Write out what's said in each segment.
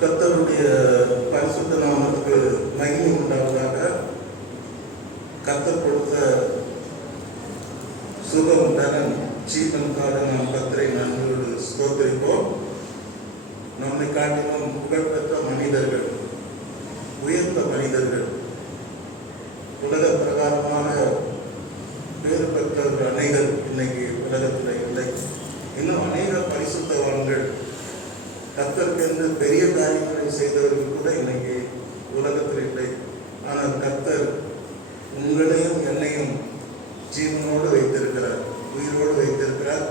கர்த்தருடைய பரிசுத்த நாமத்துக்கு மகிமை உண்டாவதாக. கர்த்தர் கொடுத்த சுகம் தரன் ஜீவனுக்காக நாம் கர்த்தரை நன்றியோடு ஸ்தோத்திரிப்போம். நம்மை காட்டிலும் புகழ்பெற்ற மனிதர்கள், உயர்ந்த மனிதர்கள், உலக பிரகாரமான பேறு பெற்றவர்கள் அநேகர் இன்னைக்கு உலகத்தில் இல்லை. இன்னும் அநேக பரிசுத்தவான்கள், கர்த்தருக்கு பெரிய காரியங்களை செய்தவர்கள் கூட இன்னைக்கு உலகத்தில் இல்லை. ஆனால் கர்த்தர் உங்களையும் என்னையும் ஜீவனோடு வைத்திருக்கிறார், உயிரோடு வைத்திருக்கிறார்.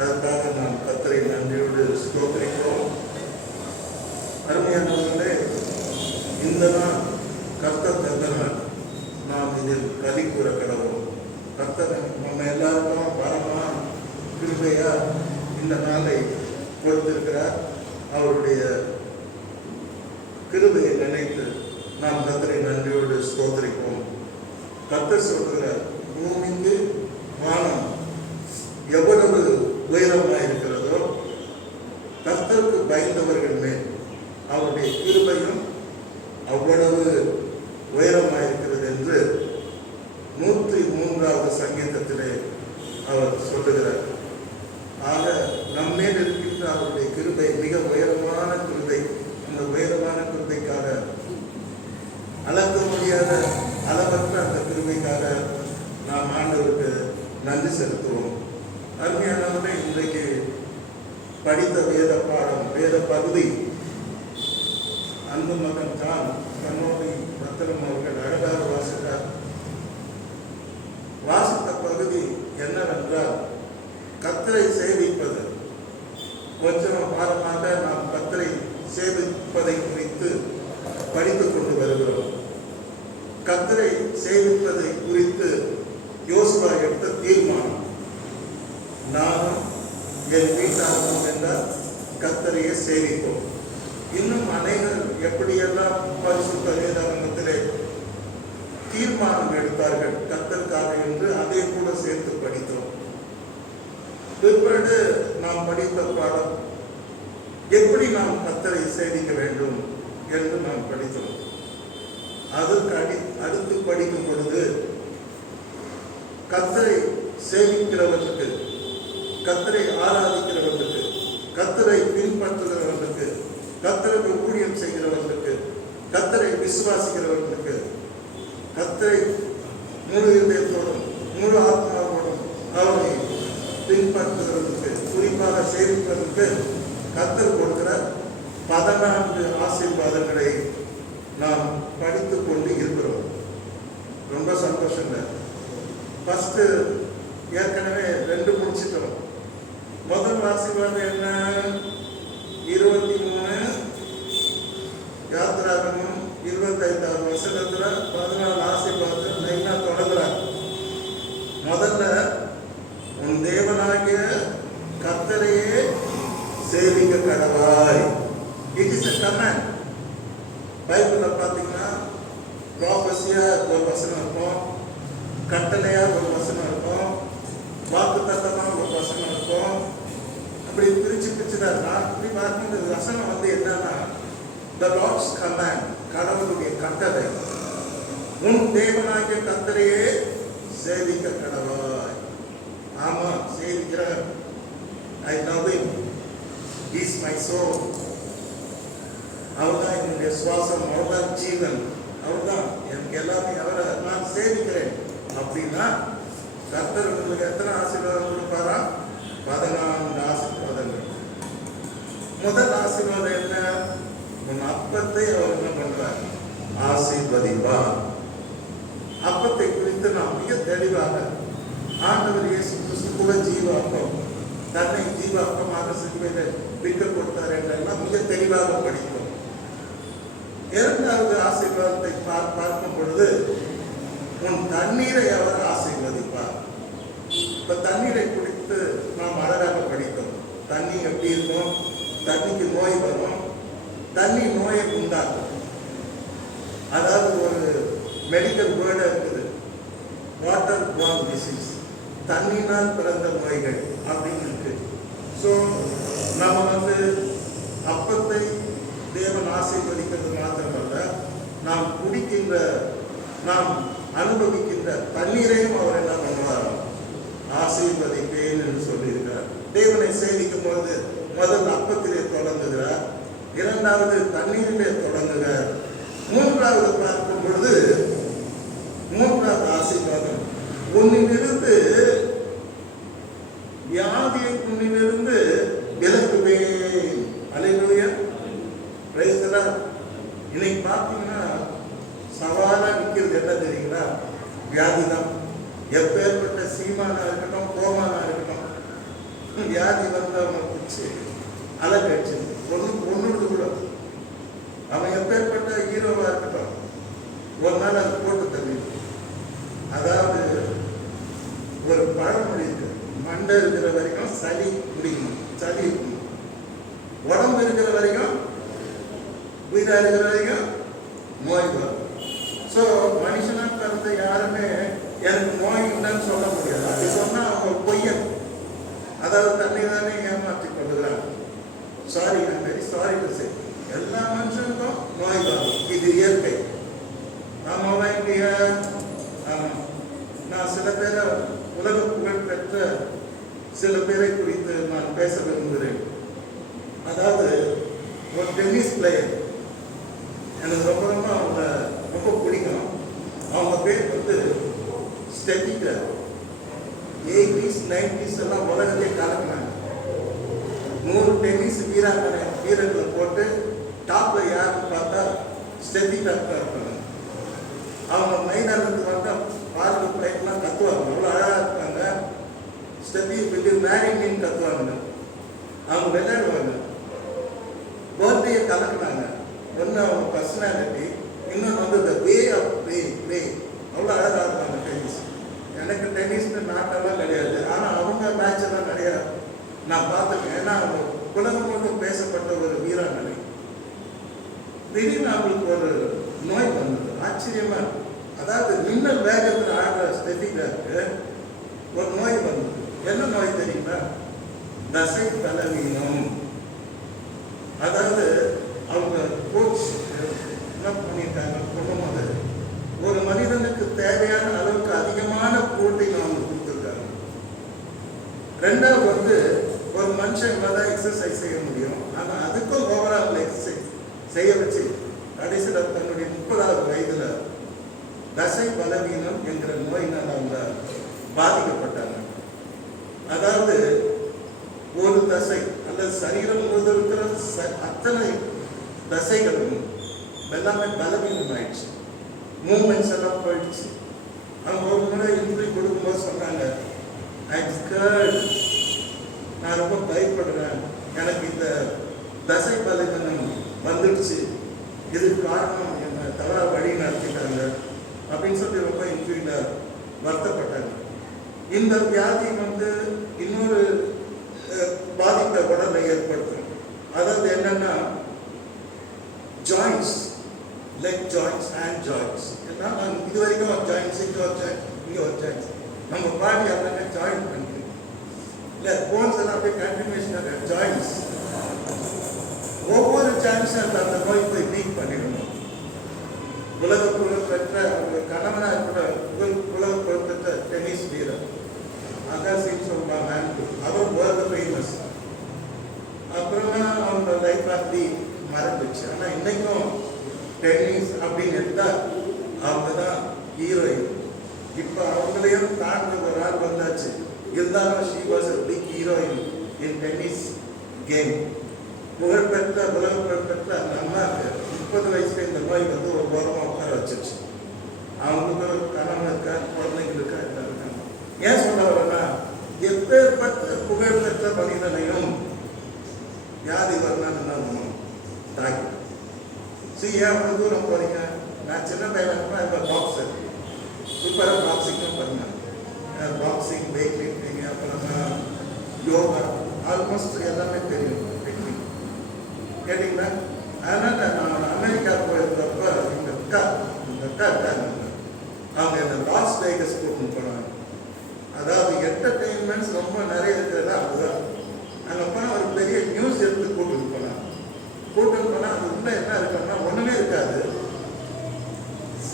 அதற்காக நாம் கர்த்தரை நன்றியோடு ஸ்தோத்திரிக்கிறோம். அருமையானவர்களே, இந்த நாள் கர்த்தர் தந்த நாள். நாம் இதில் கலி கூற கடவோம். கர்த்தர் நம்ம எல்லாருக்கும் வரமா கிருபையா இந்த நாளை கொடுத்திருக்கிறார். அவருடைய கிருபையை நினைத்து நாம் கர்த்தரை நன்றியோடு ஸ்தோத்திரிப்போம். கர்த்தர் சொல்கிறார், பூமிக்கு வானம் எவ்வளவு உயரமாக இருக்கிறதோ கர்த்தருக்கு பயந்தவர்கள் மேல் அவருடைய கிருபையும் அவ்வளவு உயரமாக இருக்கிறது என்று 103வது சங்கீதத்திலே அவர் சொல்லுகிறார். ஆக நம்மேல் இருக்கின்ற அவருடைய கிருபை மிக உயரமான கிருபை. அந்த உயரமான கிருபைக்காக, அளக்க முடியாத அளவற்ற அந்த கிருபைக்காக நாம் ஆண்டவருக்கு நன்றி செலுத்துவோம். அருமையானவரை, இன்றைக்கு படித்த வேத பாடம், வேத பகுதி அன்பு மகன் தான் கண்ணோடி ரத்தனம் அவர்கள் அழகாக வாசித்த பகுதி என்னவென்றால், கர்த்தரை சேவிப்பது. கொஞ்சம் வாரமாக நாம் கர்த்தரை சேவிப்பதை குறித்து படித்துக் கொண்டு வருகிறோம். கர்த்தரை சேவிப்பதை குறித்து யோசுவா எடுத்த தீர்மானம், நானும் என் வீட்டாரும் என்றால் கர்த்தரையே சேவிப்போம். இன்னும் அநேகர் எப்படியெல்லாம் பரிசுத்த வேதாகமத்திலே தீர்மானம் எடுத்தார்கள் கர்த்தருக்காக என்று அதை கூட சேர்த்து படித்தோம். பிற்பாடு நாம் படித்த பாடம், எப்படி நாம் கர்த்தரை சேவிக்க வேண்டும் என்று நாம் படித்தோம். அதற்கு அடுத்து படிக்கும் பொழுது, கர்த்தரை சேவிக்கிறவர்களுக்கு, கர்த்தரை ஆராதிக்கிறவர்களுக்கு, கர்த்தரை பின்பற்றுகிறவர்களுக்கு, கர்த்தருக்கு ஊழியம் செய்கிறவர்களுக்கு, கர்த்தரை விசுவாசிக்கிறவர்களுக்கு, கர்த்தரை முழு இதயத்தோடும் முழு ஆத்மாவோடும் அவரை பின்பற்றுவதற்கு, குறிப்பாக சேவிப்பதற்கு கர்த்தர் கொடுக்கிற 14 ஆசீர்வாதங்களை நாம் படித்துக் கொண்டு இருக்கிறோம். ரொம்ப சந்தோஷம். ஃபர்ஸ்ட் ஏற்கனவே 2 முடிச்சிட்டோம். முதல் ஆசீர்வாதம் என்ன? 23 யாத்திராகமம் 25வது வசனத்துல 14 ஆசீர்வாதம் லைனா தொடங்குறார். முதல்ல, உன் தேவனாகிய கர்த்தரையே சேவிக்க கடவாய். It is a command. பைபிள்ல பாத்தீங்கன்னா ப்ராபஸியா ஒரு வசனம் இருக்கும், கட்டளையா ஒரு வசனம் இருக்கும், வாக்குத்தத்தமா ஒரு வசனம் இருக்கும். அப்படி பிரிச்சுதான் நான் இப்படி பார்க்கும் வசனம் என்னன்னா, the Lord's command, கடவுளுடைய கட்டளை. உன் தேவனாகிய கர்த்தரையே சேவிக்க கடவாய். ஆமா, சேவிக்கிற. I love him. He is my soul. அவர்தான் என்னுடைய சுவாசம், அவர்தான் ஜீவன், அவர்தான் எனக்கு எல்லாமே. அவரை நான் சேவிக்கிறேன் அப்படின்னா கர்த்தர் உங்களுக்கு எத்தனை ஆசீர்வாதம் கொடுப்பாரா? 14 ஆசீர்வாதங்கள். முதல் ஆசீர்வாதம் என்ன? உன் அப்பத்தை அவர் என்ன பண்றார்? ஆசீர்வதிப்பார். அப்பத்தை குறித்து நாம் மிக தெளிவாக, ஆண்டவர் இயேசு கிறிஸ்து கூட ஜீவ அப்பம், தன்னை ஜீவ அப்பமாக சிலுவையில் விற்க கொடுத்தார் என்றெல்லாம் மிக தெளிவாக படிக்கிறோம். இரண்டாவது ஆசீர்வாதத்தை பார்க்கும் பொழுது, உன் தண்ணீரை அவர் ஆசீர்வதிப்பார். இப்ப தண்ணீரை குடித்து நாம் அழகாக படித்தோம். தண்ணி எப்படி இருக்கும்? தண்ணிக்கு நோய் வரும், தண்ணி நோயை உண்டாகும். அதாவது ஒரு மெடிக்கல் வேர்டு இருக்குது, வாட்டர் பார்ன் டிசீஸ், தண்ணினால் பிறந்த நோய்கள் அப்படின்னு இருக்கு. ஸோ நம்ம அப்பத்தை தேவன் ஆசீர்வதிக்கிறது மாத்திரமல்ல, நாம் குடிக்கின்ற, நாம் அனுபவிக்கின்ற தண்ணீரையும் அவர் என்ன பண்ணுவார்? ஆசீர்வதிப்பேன் என்று சொல்லியிருக்கிறார். தேவனை சேவிக்கும் பொழுது முதல் அப்பத்திலே தொடங்குகிறார், இரண்டாவது தண்ணீரிலே தொடங்குகிறார், மூன்றாவது பார்க்கும் பொழுது மூன்றாவது ஆசீர்வாதம் உன்னிலிருந்து வியாதியை உன்னிலிருந்து விலக்குவேன். அல்லேலூயா, பிரைஸ் தி லார்ட். இன்னைக்கு பார்த்தீங்கன்னா சவாலா நிற்கிறது என்ன தெரியுங்களா? வியாதி தான். எப்பேற்பட்ட சீமானா இருக்கட்டும், கோமானா இருக்கட்டும், வியாதி வந்து அவனை பிடிச்சி அலக்கடிச்சு ஒன்று கூட, அவன் எப்பேற்பட்ட ஹீரோவா இருக்கட்டும், ஒரு நாள் அது போட்டு தள்ளி. அதாவது ஒரு பழமொழி இருக்கு, மண்டை இருக்கிற வரைக்கும் சளி குடிக்கணும், சளி இருக்கணும், உடம்பு இருக்கிற வரைக்கும், உயிரா இருக்கிற வரைக்கும் நோய் வரும். ஸோ மனுஷனா பிறந்த யாருமே எனக்கு நோய் இல்லைன்னு சொல்ல முடியாது. அது சொன்னா அவங்க பொய்யன். அதாவது தன்னை தானே ஏமாற்றி கொள்ளுகிறாங்க. சாரி, நான் வெரி சாரி டு சே, எல்லா மனுஷனுக்கும் நோய் வரும், இது இயற்கை. ஆமாவா இல்லையா? ஆமாம். நான் சில பேரை, உலக புகழ் பெற்ற சில பேரை குறித்து நான் பேச விரும்புகிறேன். அதாவது ஒரு டென்னிஸ் பிளேயர், எனக்கு ரொம்ப ரொம்ப அவங்க ரொம்ப பிடிக்கும். அவங்க பேர் வந்து ஸ்டெட்டிகர். 80s 90s எல்லாம் உலகத்தையே கலக்கினாங்க. 100 டென்னிஸ் வீரர்களை போட்டு டாப்ல யாருன்னு பார்த்தா ஸ்டெட்டிகர் இருப்பாங்க. அவங்க மைதானத்துக்கு வந்தால் பார்க்க பிள்ளைங்கலாம் கத்துவாங்க, அவ்வளோ அழகாக இருப்பாங்க. ஸ்டெட்டி விட்டு மேரின்னு கத்துவாங்க. அவங்க விளையாடுவாங்க. பர்த்டேயை கலக்குனாங்க. ஒன்று அவங்க பர்சனாலிட்டி, இன்னொன்று வந்து த வே ஆஃப் ப்ளே. அவ்வளோ அழகாக இருப்பாங்க டென்னிஸ். எனக்கு டென்னிஸ்னு நாட்டெல்லாம் கிடையாது, ஆனால் அவங்க மேட்ச் எல்லாம் நிறையா நான் பார்த்துருக்கேன். ஏன்னா அவங்க உலகம் மட்டும் பேசப்பட்ட ஒரு வீராங்கனை. திடீர்னு அவங்களுக்கு ஒரு நோய் வந்தது, ஆச்சரியமா. அதாவது மின்னல் வேகத்தில் ஆடுற ஸ்டெட்டிகருக்கு ஒரு நோய் வந்தது. என்ன நோய் தெரியுமா? தசை பலவீனம். அதாவது அவங்க கோச் என்ன பண்ணிட்டாங்க, கொள்ளும்போது ஒரு மனிதனுக்கு தேவையான அளவுக்கு அதிகமான புரோட்டீன் அவங்க கொடுத்துருக்காங்க. ரெண்டாவது வந்து ஒரு மனுஷன் தான் எக்ஸசைஸ் செய்ய முடியும், ஆனால் அதுக்கும் ஓவரால் எக்ஸசைஸ் செய்ய வச்சு கடைசியில் தன்னுடைய 30வது வயதில் தசை பலவீனம் என்கிற நோயினால் அவங்க பாதிக்கப்பட்டாங்க. அதாவது ஒரு தசை அல்லது சரீரம் முழுவதும் இருக்கிற அத்தனை தசைகளும் எல்லாமே பலவீனம் ஆயிடுச்சு, மூமெண்ட்ஸ் எல்லாம் போயிடுச்சு. அவங்க ஒரு முறை இன்டர்வியூ கொடுக்கும்போது சொன்னாங்க, நான் ரொம்ப பயப்படுறேன், எனக்கு இந்த தசை பலவீனம் வந்துடுச்சு, இதுக்கு காரணம் என்ன தவறாக வழி நடத்திட்டாங்க அப்படின்னு சொல்லி ரொம்ப இன்டர்வியூல வருத்தப்பட்டாங்க. இந்த வியாதி வந்து இன்னொரு பாதிப்பை உடலை ஏற்படுத்தும். அதாவது என்னன்னா joints, leg joints, hand joints எல்லாம் இது வரைக்கும் ஜாயின்ட்ஸ், இங்கே ஒரு ஜாயின்ட், இங்கே ஒரு ஜாயின்ட்ஸ், நம்ம பாடி எல்லாமே ஜாயின்ட் பண்ணி இல்லை, போன்ஸ் எல்லாம் அப்படியே கண்டினியூஷன் ஜாயின்ட்ஸ். ஒவ்வொரு ஜாயின்ட்ஸும் அந்த நோய் போய் வீக் பண்ணிடணும். உலக புகழ் பெற்ற அவங்க கணவனாக இருக்கிற உலக புகழ் பெற்ற டென்னிஸ் வீரர் அகாசின்னு சொல்லுவாங்க, அவர் வேர்ல்டு ஃபேமஸ். அப்புறமா அவங்க லைஃப் அப்படி மறந்துச்சு. ஆனால் இன்னைக்கும் டென்னிஸ் அப்படின்னு எடுத்தால் அவங்க தான் ஹீரோயின். இப்போ அவங்களையும் தாண்டி ஒரு ஆள் வந்தாச்சு. இருந்தாலும் she was a big heroine in tennis game. புகழ்பெற்ற உலக புகழ்பெற்ற அந்த அம்மாவுக்கு 30 வயசுல இந்த நோய் வந்து ஒரு ஓரமாக உட்கார வச்சிருச்சு. அவங்களுக்கு கணவன் இருக்கா, குழந்தைங்களுக்கா எல்லாம் இருக்காங்க. ஏன் சொல்ல வரேன்னா, எப்பேற்பட்ட புகழ்பெற்ற மனிதனையும் வியாதி வரலான்னு தாக்கி ஏன் அவ்வளோ தூரம் போறீங்க? நான் சின்ன பையனா இப்போ பாக்ஸர், சூப்பராக பாக்ஸிங்கும் பண்ணேன். பாக்ஸிங், வெயிட் லிஃப்டிங், அப்புறமா யோகா, ஆல்மோஸ்ட் எல்லாமே தெரியும் டெக்னிக். கேட்டிங்களா? அதனால் நான் அமெரிக்கா போயிருந்தப்ப இந்த அக்கா இருக்காங்க, அவங்க இந்த லாஸ் வேகஸ் கூட்டின்னு போனாங்க. அதாவது என்டர்டெயின்மெண்ட்ஸ் ரொம்ப நிறைய இருக்கிறதா அதுதான். அங்கே போனால் ஒரு பெரிய நியூஸ் எடுத்து கூட்டின்னு போனாங்க. அது உள்ள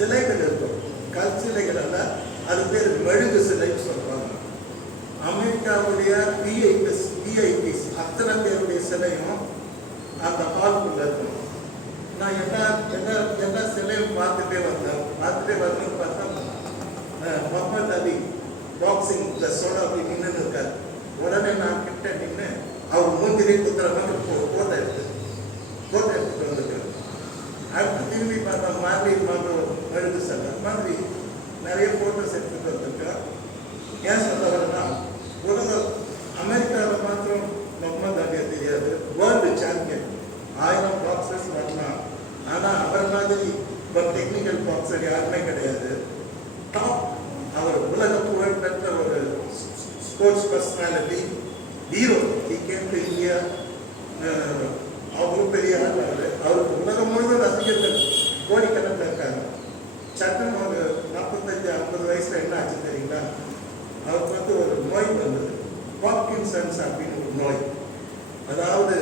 சிலைகள் இருக்கும். கல் சிலைகள் அல்ல, அது பேர் மெழுகு சிலைன்னு சொல்றாங்க. அமெரிக்காவுடைய விஐபிஸ் அத்தனை பேருடைய சிலையும் அந்த ஹால்குள்ள இருக்கும். நான் என்ன சிலையும் பார்த்துட்டே வரணும்னு பார்த்தா முகமது அலி பாக்ஸிங் ட்ரெஸ்ஸோட அப்படி நின்று இருக்காரு. உடனே நான் கிட்ட நின்று அவர் மூஞ்சிலே குத்துற மாதிரி போட்டோ எடுத்துட்டு வந்துருக்காரு. அடுத்து திரும்பி பார்த்தா மாதிரி மெழுகு சிலை மாதிரி நிறைய போட்டோஸ் எடுத்துட்டு வந்திருக்கேன். ஏன் சொல்ல வரேன்னா, உலகம் அமெரிக்காவில் மாத்திரம் முகமது அலியை தெரியாது, வேர்ல்டு சாம்பியன். 1000 பாக்ஸர்ஸ் வரலாம். ஆனால் அவர் மாதிரி ஒரு டெக்னிக்கல் பாக்ஸர் யாருமே கிடையாது. டாப், அவர் உலக புகழ் பெற்ற ஒரு sports personality, hero. He came to India. அவரும் பெரிய ஆள். அவருக்கு உலகம் முழுவதும் ரசிகர்கள் கோடிக்கணக்கில் இருக்காங்க. சட்டம் ஒரு 45-50 வயசுல என்ன ஆச்சு தெரியுங்களா? அவருக்கு ஒரு நோய் வந்தது, பார்க்கின்சன்ஸ் அப்படின்னு ஒரு நோய். அதாவது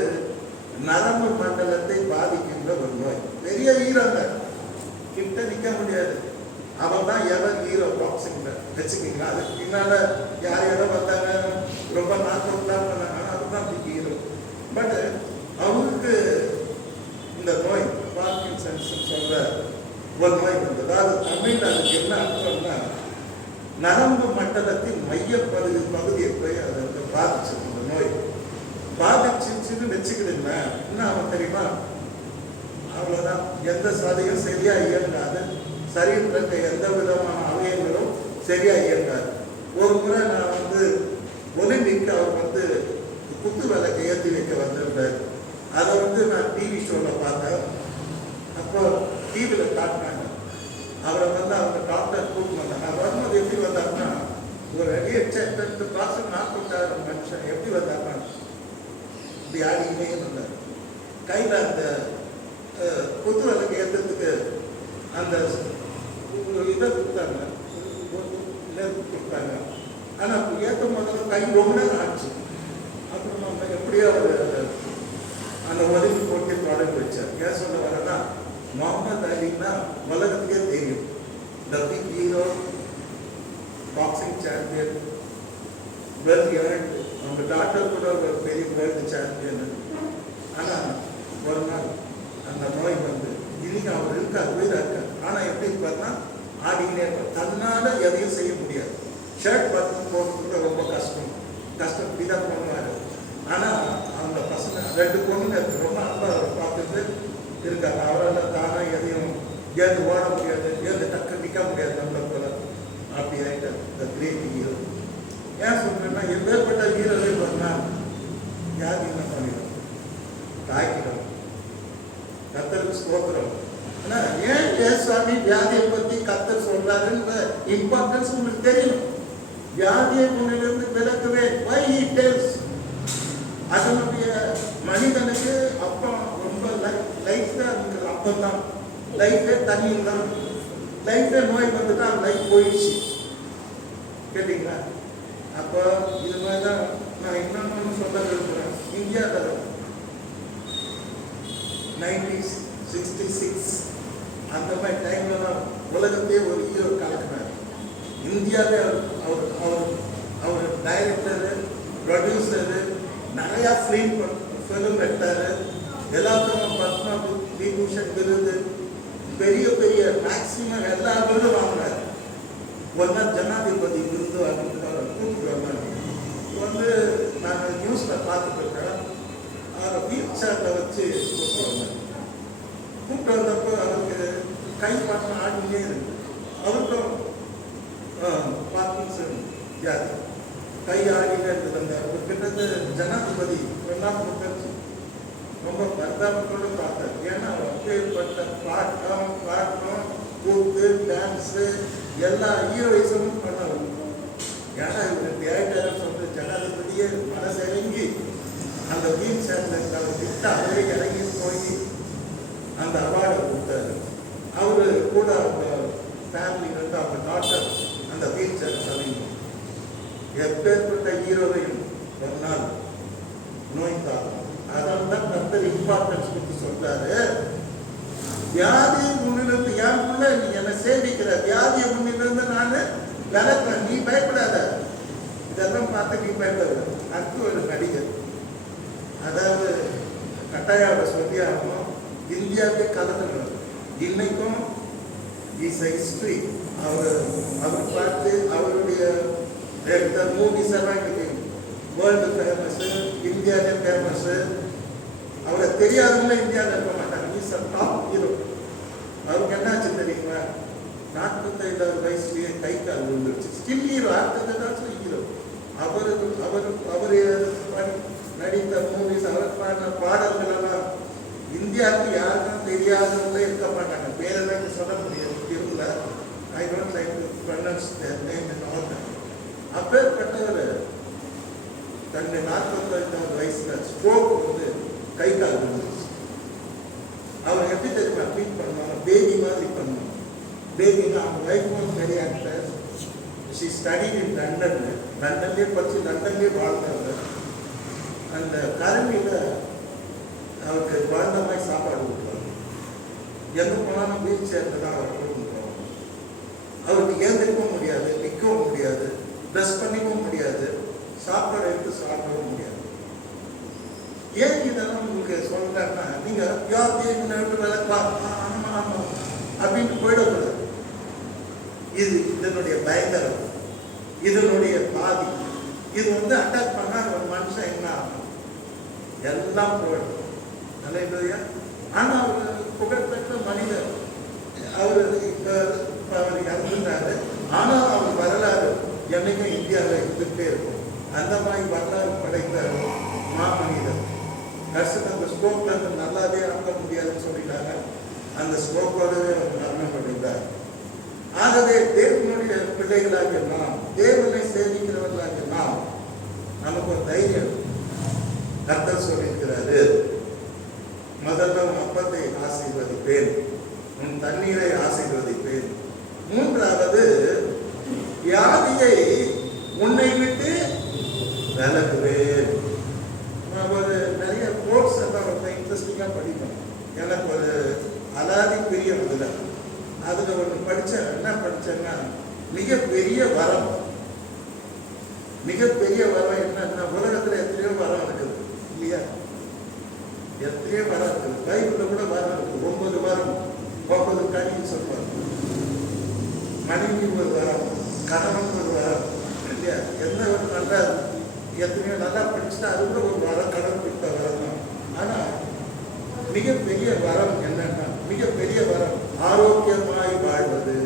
நரம்பு மண்டலத்தை பாதிக்கின்ற ஒரு நோய். பெரிய ஹீரோங்க, கிட்ட நிற்க முடியாது. அவன் தான் எவர் ஹீரோ பாக்ஸிங்ல வச்சுக்கிங்களா. அதுக்கு பின்னால யாரோ வந்தாங்க, ரொம்ப நாட்டம் பண்ணாங்க, அதுதான் ஹீரோ. பட் அவருக்கு இந்த நோய் பார்க்கின்சன்ஸ் சொல்ற ஒரு நோய் வந்தது. அதாவது தமிழ் அதுக்கு என்ன அர்த்தம்னா, நரம்பு மண்டலத்தின் மைய பகுதியை போய் அதை பாதிச்சிருக்கு. இந்த நோய் பாதிச்சுன்னு வச்சுக்கிடுங்க, என்ன அவன் தெரியுமா, அவ்வளோதான். எந்த சதையும் சரியா இயங்காது, சரீரத்தில் எந்த விதமான அவயங்களும் சரியா இயங்காது. ஒரு முறை நான் ஒலிம்பிக் அவர் குத்து விளக்கை ஏற்றி வைக்க வந்திருந்தார். அதை நான் டிவி ஷோவில் பார்த்தேன். அப்போ டிவியில் காட்டினாங்க. அவரை அவங்க டாக்டர் கூப்பிட்டு வந்தாங்க. அவர் வரும்போது எப்படி வந்தாருன்னா, ஒரு அடியை பாசம் 40,000 மனுஷன் எப்படி வந்தாருன்னா, இப்படி ஆடிக்கிட்டே வந்தார். கையில் அந்த குத்து விளக்கு ஏற்றத்துக்கு அந்த இதை கொடுத்தாங்க, கொடுத்தாங்க. ஆனால் ஏற்றும் போது கை ரொம்ப நேரம் ஆச்சு. அப்புறம் நம்ம எப்படியோ அந்த உதவி போட்டி தொடங்கி வச்சார். ஏன் சொல்ல வரேன்னா, முகமது அலின்னா உலகத்துக்கே தெரியும். The big hero, boxing champion, world event. அவங்க டாக்டர் கூட ஒரு பெரிய வேர்ல்டு சாம்பியன். ஆனால் ஒரு நாள் அந்த நோய் இன்னைக்கு அவர் இருக்கார், உயிராக இருக்கார். ஆனால் எப்படி பார்த்தா ஆடிக்கிட்டே இருப்பார். தன்னால் எதையும் செய்ய முடியாது. ஷர்ட் பார்த்து போகிறதுக்கு ரொம்ப கஷ்டம் இப்படிதான் பண்ணுவார். ஆனால் அந்த பசங்க 2 பொண்ணுங்க ரொம்ப அன்பாக அவரை பார்த்துட்டு இருக்காங்க. அவரால் தானே எதையும் ஏந்து ஓட முடியாது, ஏந்து டக்கு நிற்க முடியாது. நம்மளை போல அப்படி ஆகிட்டார் த கிரேட் ஹீரோ. ஏன் சொல்றேன்னா, எப்பேற்பட்ட ஹீரோவே பண்ணால் யார் என்ன பண்ணிடும், தாக்கிடும். கத்தருக்கு ஸ்தோத்திரம். ஆனால் ஏன் சுவாமி வியாதியை பற்றி கத்தர் சொல்றாருன்ற இம்பார்ட்டன்ஸ் உங்களுக்கு தெரியணும். வியாதியை முன்னிலிருந்து விளக்கவே வை ஹி டெல்ஸ். அதனுடைய மனிதனுக்கு அப்பம் ரொம்ப லைஃப் தான் இருக்குது. அப்பம் தான் லைஃபே, தண்ணீர் தான் லைஃபே. நோய் வந்துட்டா லைஃப் போயிடுச்சு. கேட்டீங்களா? அப்போ இது மாதிரி தான் நான் இன்னொன்று சொல்ல விரும்புகிறேன். இந்தியாவில் 1966 அந்த மாதிரி டைம்ல தான் உலகத்தையே ஒரு ஹீரோ கலக்கினார். இந்தியாவே அவர் டைரக்டரு, ப்ரொடியூசரு, நிறையா ஃபிலிம் எடுத்தாரு. எல்லாத்துக்கும் பத்மா விபூஷன் விருது, பெரிய பெரிய மேக்சிமம் எல்லா விருதும் வாங்கினார். ஒரு நாள் ஜனாதிபதி விருது அப்படின்னு கூப்பிட்டு வந்தாங்க. நான் நியூஸில் பார்த்துட்டு இருக்கேன். அவரை வீல் சேரில் வச்சு கூப்பிட்டு வந்தார். கூப்பிட்டு வந்தப்போ அவருக்கு கை பார்த்து ஆடினே இருக்கு. அவருக்கும் பார்க்கின்சன் வியாதி, கை ஆடினே இருந்தது. அவர் கிட்டத்தட்ட ஜனாதிபதி பிரணாப் முகர்ஜி ரொம்ப பரிதாபத்தோடு பார்த்தார். ஏன்னா அவர் அப்பேற்பட்ட பாட்டம், கூத்து, டான்ஸு எல்லா ஹீரோயிசமும் பண்ணவர். ஏன்னா இவர் தேட்டர்னு ஜனாதிபதியே மனசு இறங்கி அந்த வீல் சேர்ந்த திட்ட அவரே இறங்கி போய் அந்த அவார்டை கொடுத்தாரு. அவரு கூட அவங்க ஃபேமிலி அவங்க டாக்டர் அந்த வீல் சேர் சொன்னீங்க. எப்பேற்பட்ட ஹீரோவையும் ஒரு நாள் நோய் தாக்கும். அதனால தான் கர்த்தர் இம்பார்ட்டன்ஸ் கொடுத்து சொல்றாரு. வியாதி முன்னிலிருந்து என் பிள்ளை நீ என்ன சேமிக்கிற, வியாதியை முன்னிலிருந்து நான் விளக்குறேன், நீ பயப்படாத. இதெல்லாம் பார்த்து நீ பயப்படாத. அடுத்து ஒரு நடிகர், அதாவது கட்டாயாவை சொல்லி ஆகணும், இந்தியாவே கலந்துக்கணும். இன்னைக்கும் இஸ் ஹிஸ்டரி. அவர் பார்த்து அவருடைய மூவிஸ் எல்லாம் இன்னைக்கு வேர்ல்டு ஃபேமஸ், இந்தியாவிலே ஃபேமஸ். அவரை தெரியாதவங்க இந்தியாவில் இருக்க மாட்டாங்க. Is a top hero. அவருக்கு என்னாச்சு தெரியுங்களா? 45 வயசுலயே கை கால் விழுந்துருச்சு. ஸ்டில் ஹீரோ, அடுத்ததான் ஹீரோ. அவர் நடித்த மூவிஸ், அவர் பாடின பாடல்கள் எல்லாம் இந்தியாவுக்கு யாருக்கும் தெரியாதவங்களே இருக்க மாட்டாங்க. பேரெல்லாம் சொல்ல முடியாது. தெரியல. I don't like to pronounce their name in order. அப்பேற்பட்டவர் தன்னுடைய 45 வயசுல ஸ்ட்ரோக் வந்து கை கால் விழுந்துருச்சு. அவர் எப்படி தெரியுமா ட்ரீட் பண்ணுவாங்க? பேபி மாதிரி பண்ணுவாங்க. பேபின்னா அவங்க life was very actor. She studied in London. லண்டன்லேயே படிச்சு லண்டன்லேயே வாழ்ந்தவர். அந்த கருவியில் அவருக்கு குழந்த மாதிரி சாப்பாடு கொடுப்பாங்க. எங்கே போனாலும் வீல் சேர்ந்து தான் அவர் கொடுக்குறோம். அவருக்கு ஏந்திரிக்கவும் முடியாது, நிற்கவும் முடியாது, ட்ரெஸ் பண்ணிக்கவும் முடியாது, சாப்பாடு எடுத்து சாப்பிடவும் முடியாது. ஏன் இதெல்லாம் உங்களுக்கு சொல்றேன்னா, நீங்க விளக்கலாம் அப்படின்னு போயிடக்கூடாது. இது இதனுடைய பயங்கரம், இதனுடைய பாதி. இது வந்து அட்டாக் பண்ணா ஒரு மனுஷன் என்ன ஆகும்? எல்லாம் போயிடும். நல்ல. ஆனா அவர் புகழ்பெற்ற மனிதர். அவர் இறந்துட்டாரு. ஆனால் அவர் வரலாறு என்னைக்கும் இந்தியாவில் இருந்துகிட்டே இருக்கும். அந்த மாதிரி வரலாறு படைத்த மாமனிதர். கஷ்டம் அந்த ஸ்கோப்ல இருந்து நல்லாவே ஆக்க முடியாதுன்னு சொல்லிட்டாங்க. அந்த ஸ்கோப்போடவே அவர் மரணப்பட்டிருந்தார். ஆகவே தேவனுடைய பிள்ளைகளாக நாம், தேவனை சேவிக்கிறவர்களாக நாம், நமக்கு ஒரு தைரியம். கர்த்தர் சொல்லியிருக்கிறாரு, முதல்ல உன் அப்பத்தை ஆசீர்வதிப்பேன், உன் தண்ணீரை ஆசீர்வதிப்பேன். மூன்றாவது, வியாதியை உன்னை விட்டு விலகுவேன். ஒரு நிறைய கோர்ஸ் எல்லாம் ரொம்ப இன்ட்ரெஸ்டிங்காக படிப்பேன். எனக்கு ஒரு அலாதி பிரியம் அதில் ஒன்று படித்தேன். என்ன படித்தேன்னா, மிகப்பெரிய வரம். மிகப்பெரிய வரம் என்னன்னா, உலகத்தில் எத்தனையோ வரம் இருக்குது இல்லையா? எத்தனையோ வரம் இருக்குது. பைபிளில் கூட வரம் இருக்குது. 9 வரம், 9 கனின்னு சொல்லுவாங்க. மனைவி ஒரு வரம், கணவன் ஒரு வரம் இல்லையா? எந்த ஒரு நல்லா எத்தனையோ நல்லா படிச்சுட்டா அது கூட ஒரு வரம், கடவுள் கொடுத்த வரம் தான். ஆனால் மிகப்பெரிய வரம் என்னன்னா, மிகப்பெரிய வரம் ஆரோக்கியமாய் வாழ்வது.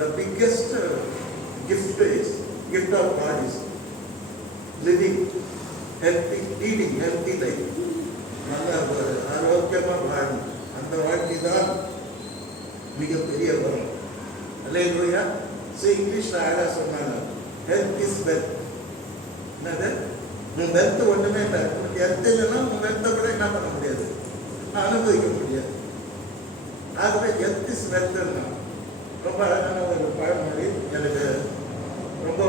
The biggest gift of God is living healthy, leading healthy life. நல்ல ஒரு ஆரோக்கியமாக வாழணும். அந்த வாழ்க்கை தான் மிகப்பெரிய வரம். அல்லேலூயா. இங்கிலீஷ்ல அழகா சொன்னாங்க, ஹெல்த் இஸ் வெல்த். என்னது? உன் வெல்த் ஒண்ணுமே இல்லை. உனக்கு ஹெல்த் இல்லைன்னா உன் வெல்த்தை கூட என்ன பண்ண முடியாது, அனுபவிக்க முடியாது. ஆகவே ஹெல்த் இஸ் வெல்த்னா ரொம்ப அழகான ஒரு பழமொழி. எனக்கு ரொம்ப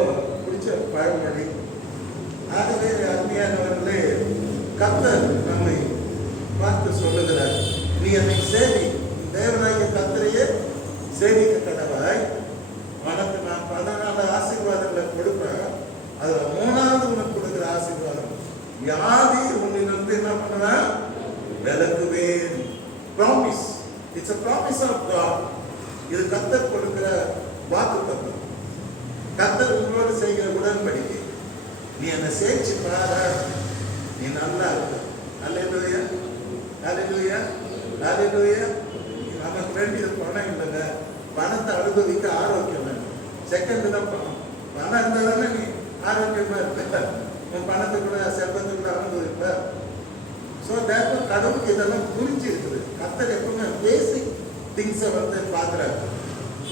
பிடிச்ச பழமொழி. ஆகவே அருமையானவர்களே, கர்த்தர் நம்மை பார்த்து சொல்லுகிறார், நீ என்னை சேவி, தேவனாகிய கர்த்தரையே சேவிக்க கடவாய். உனக்கு நான் 14 ஆசீர்வாதங்களை கொடுப்பேன். அதுல 3வது உனக்கு கொடுக்குற ஆசீர்வாதம், வியாதி உன்னிலிருந்து என்ன பண்ணுவேன்? விலக்குவேன். Promise. It's a promise of God. இது கர்த்தர் கொடுக்கிற வாக்குத்தத்தம். கர்த்தர் உங்களோடு செய்கிற உடன்படிக்கை. நீ என்னை சேவிச்சு பாரு, நீ நல்லா இருக்க. அல்லேலூயா, அல்லேலூயா, அல்லேலூயா. நமக்கு வேண்டியது பணம் இல்லைங்க. பணத்தை அனுபவிக்க ஆரோக்கியம் வேணும். செகண்ட் தான் பணம். பணம் இருந்தாதானே நீ ஆரோக்கியமா இருப்ப. உன் பணத்தை கூட செல்வத்தை கூட அனுபவிப்ப. ஸோ தேர்ஃபோர் கடவுளுக்கு இதெல்லாம் புரிஞ்சு இருக்குது. கர்த்தர் எப்பவுமே பேசிக் திங்ஸை வந்து பார்க்குறாரு.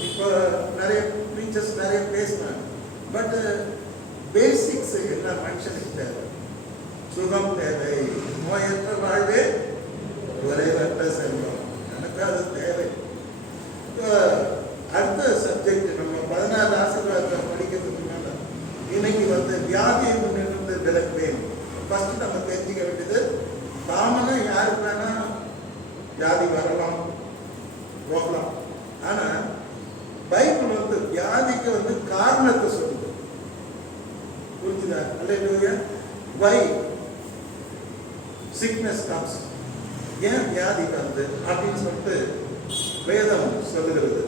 இப்போ நிறைய டீச்சர்ஸ் நிறைய பேசினாங்க. பட் பேசிக்ஸ் என்ன மனுஷனுக்கு தேவை? சுகம் தேவை, நோயற்ற வாழ்வே குறைவற்ற செல்வம். எனக்கு அது தேவை. அடுத்த சப்ஜெக்ட் நம்ம 14 ஆசீர்வாதத்தை படிக்கிறதுக்கு முன்னால இன்னைக்கு வந்து வியாதியை முன்னிருந்து விலக்குவேன். ஃபர்ஸ்ட் நம்ம தெரிஞ்சுக்க வேண்டியது, காமனா யாருக்கு வேணா வியாதி வரலாம். போகலாம். ஆனா பைபிள் வந்து வியாதிக்கு வந்து காரணத்தை சொல்லுது. புரிஞ்சுதா? அல்லேலூயா. why sickness comes, ஏன் வியாதி வருது அப்படின்னு சொல்லிட்டு வேதம் சொல்லுகிறது.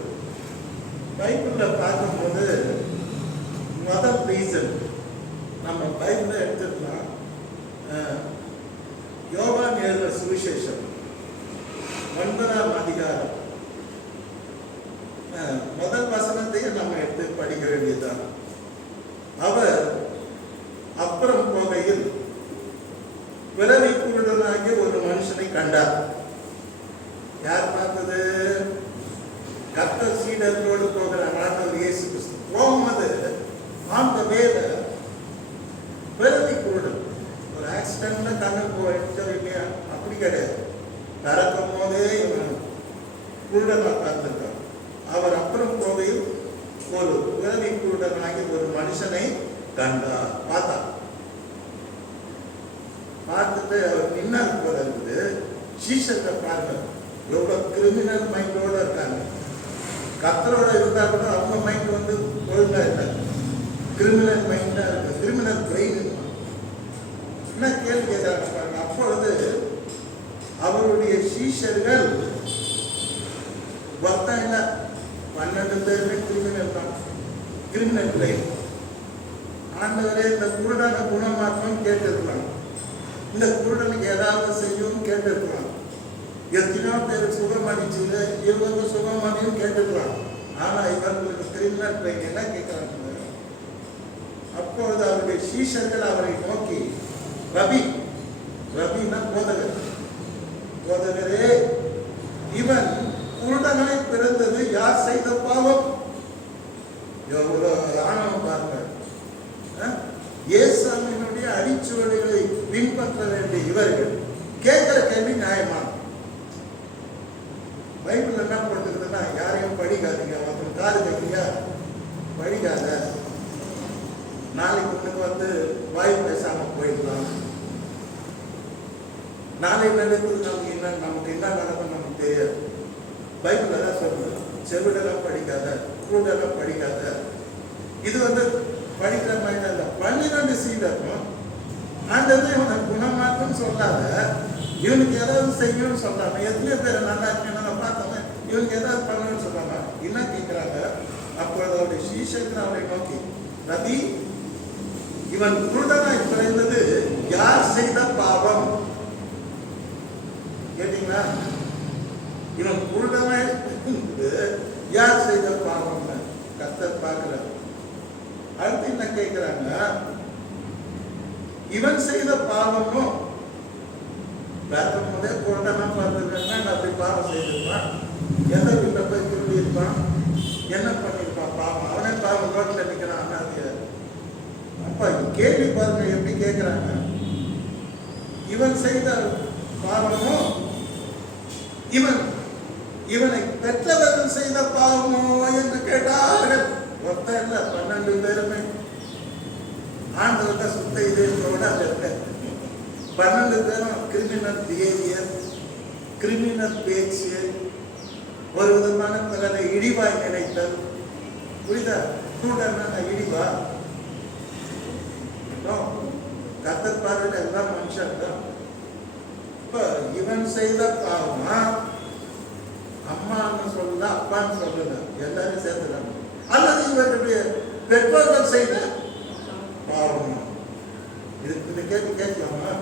பைபிள்ல பார்க்கும்போது முதல் ரீசன் நம்ம பைபிள எடுத்துக்கலாம். யோவான் எழுதின சுவிசேஷம் 9ஆம் அதிகாரம் முதல் வசனத்தையே நம்ம எடுத்து படிக்க வேண்டியதுதான். அவர் அப்புறம் போகையில் பிறவி குருடனாகிய ஒரு மனுஷனை கண்டார். யார் பார்த்தது? கர்த்தர் சீடர்களோடு போகிற ஆண்டவர் இயேசு கிறிஸ்து போகும்போது ஆன் த வேல பிறவி குருடன், ஒரு ஆக்சிடென்ட்ல கண்ணு போயிடுச்சோ இல்லையா, அப்படி கிடையாது. நடக்கும் போதே இவன் குருடனா பார்த்திருக்கான். அவர் அப்புறம் போகையில் ஒரு பிறவி குருடனாகி ஒரு மனுஷனை கண்டார். பார்த்துட்டு அவர் நின்னார் போல இருக்குது. சீஷத்தை பாருங்க, எவ்வளவு கிரிமினல் மைண்டோட இருக்காங்க. கர்த்தரோட இருந்தா கூட அவங்க மைண்ட் வந்து ஒழுங்கா இல்லை, கிரிமினல் மைண்டா இருக்கு, கிரிமினல் பிரெயின். என்ன கேள்வி கேட்கிறாங்க பாருங்க. அப்பொழுது அவருடைய சீஷர்கள் ஒருத்தன் இல்லை, 12 பேருமே கிரிமினல் தான், கிரிமினல் பிரெயின். ஆண்டவரே இந்த குருடான குணமாற்றம் கேட்டிருக்கலாம், இந்த குருடனுக்கு ஏதாவது செய்யும் கேட்டிருக்கலாம், எத்தனையோ பேர் சுகமடிச்சு இவங்க சுகமடியும் கேட்டுக்கலாம். ஆனா இவர்களுக்கு கிரிமினல் பிரெயின். என்ன கேட்கிறாங்க? அப்பொழுது அவருடைய சீஷர்கள் அவரை நோக்கி, ரபி, ரபின்னா போதகர், போதகரே, இவன் குருடனாய் பிறந்தது யார் செய்த பாவம்? எவ்வளவு ஆணவம் பாருங்க. இயேசுவினுடைய அடிச்சுவடுகளை பின்பற்ற வேண்டிய இவர்கள் கேட்கிற கேள்வி நியாயமான. பைபிள் என்ன போட்டுக்குதுன்னா, யாரையும் படிக்காதீங்க, ஒருத்தர் காது கேட்கலையா படிக்காத, நாளைக்கு உனக்கு வந்து வாய் பேசாம போயிடலாம், நாளை நடக்குது நமக்கு என்ன நடக்கும் நமக்கு தெரியாது. பைபிள் எல்லாம் சொல்லுது, செவிடெல்லாம் படிக்காத, கூடெல்லாம் படிக்காத. இது வந்து படிக்கிற மாதிரி இல்லை. 12 சீடரும் ஆண்டது இவனை குணமாக்கும் சொல்லாத, இவனுக்கு ஏதாவது செய்யணும்னு சொல்றாங்க. எத்தனை பேர் நல்லா இருக்கணும் பார்த்தோம், இவனுக்கு ஏதாவது பண்ணணும்னு சொல்றாங்க. என்ன கேட்கிறாங்க? அப்பொழுது அவருடைய சீஷர்கள் அவரை நோக்கி, ரபி, இவன் குருடனாய் பிறந்தது யார் செய்த பாவம்? கேட்டீங்களா? இவன் குருடனாய் யார் செய்த பாவம்? கர்த்தர் பார்க்கிறார். அடுத்து என்ன கேட்கிறாங்க? இவன் செய்த பாவமும் வேதம் முதே குருடனா பார்த்துருக்காங்க, அப்படி பாவம் செய்திருப்பான், எந்த வீட்டில் போய் திரும்பி இருப்பான், என்ன பண்ணிருப்பான் பாவம்? அவனே பாவம் ரோட்டில் நிற்கிறான். அப்ப கேள்வி பாருங்க எப்படி கேட்கிறாங்க. இவன் செய்த பாவமும் இவனை பெற்றவர்கள் செய்த பாவமோ என்று கேட்டார்கள். ஒத்த இல்ல, 12 பேருமே ஆண்டவர்கிட்ட சுத்த இதயத்தோட அங்க இருக்க. 12 பேரும் கிரிமினல் பிஹேவியர், கிரிமினல் பேச்சு, ஒரு விதமான பிறரை இழிவாய் நினைத்தல். புரியுதா? ஸ்டூடெண்ட் இழிவா? கர்த்தர் பார்வையில் எல்லாம் மனுஷன் தான். இப்ப இவன் செய்த பாவமா, அம்மான்னு சொல்லல, அப்பான்னு சொல்லல, எல்லாரும் சேர்த்துறாங்க, அல்லது இவருடைய பெற்றோர்கள் செய்த பாவமா? இதுக்கு இந்த கேள்வி கேட்கலாமா?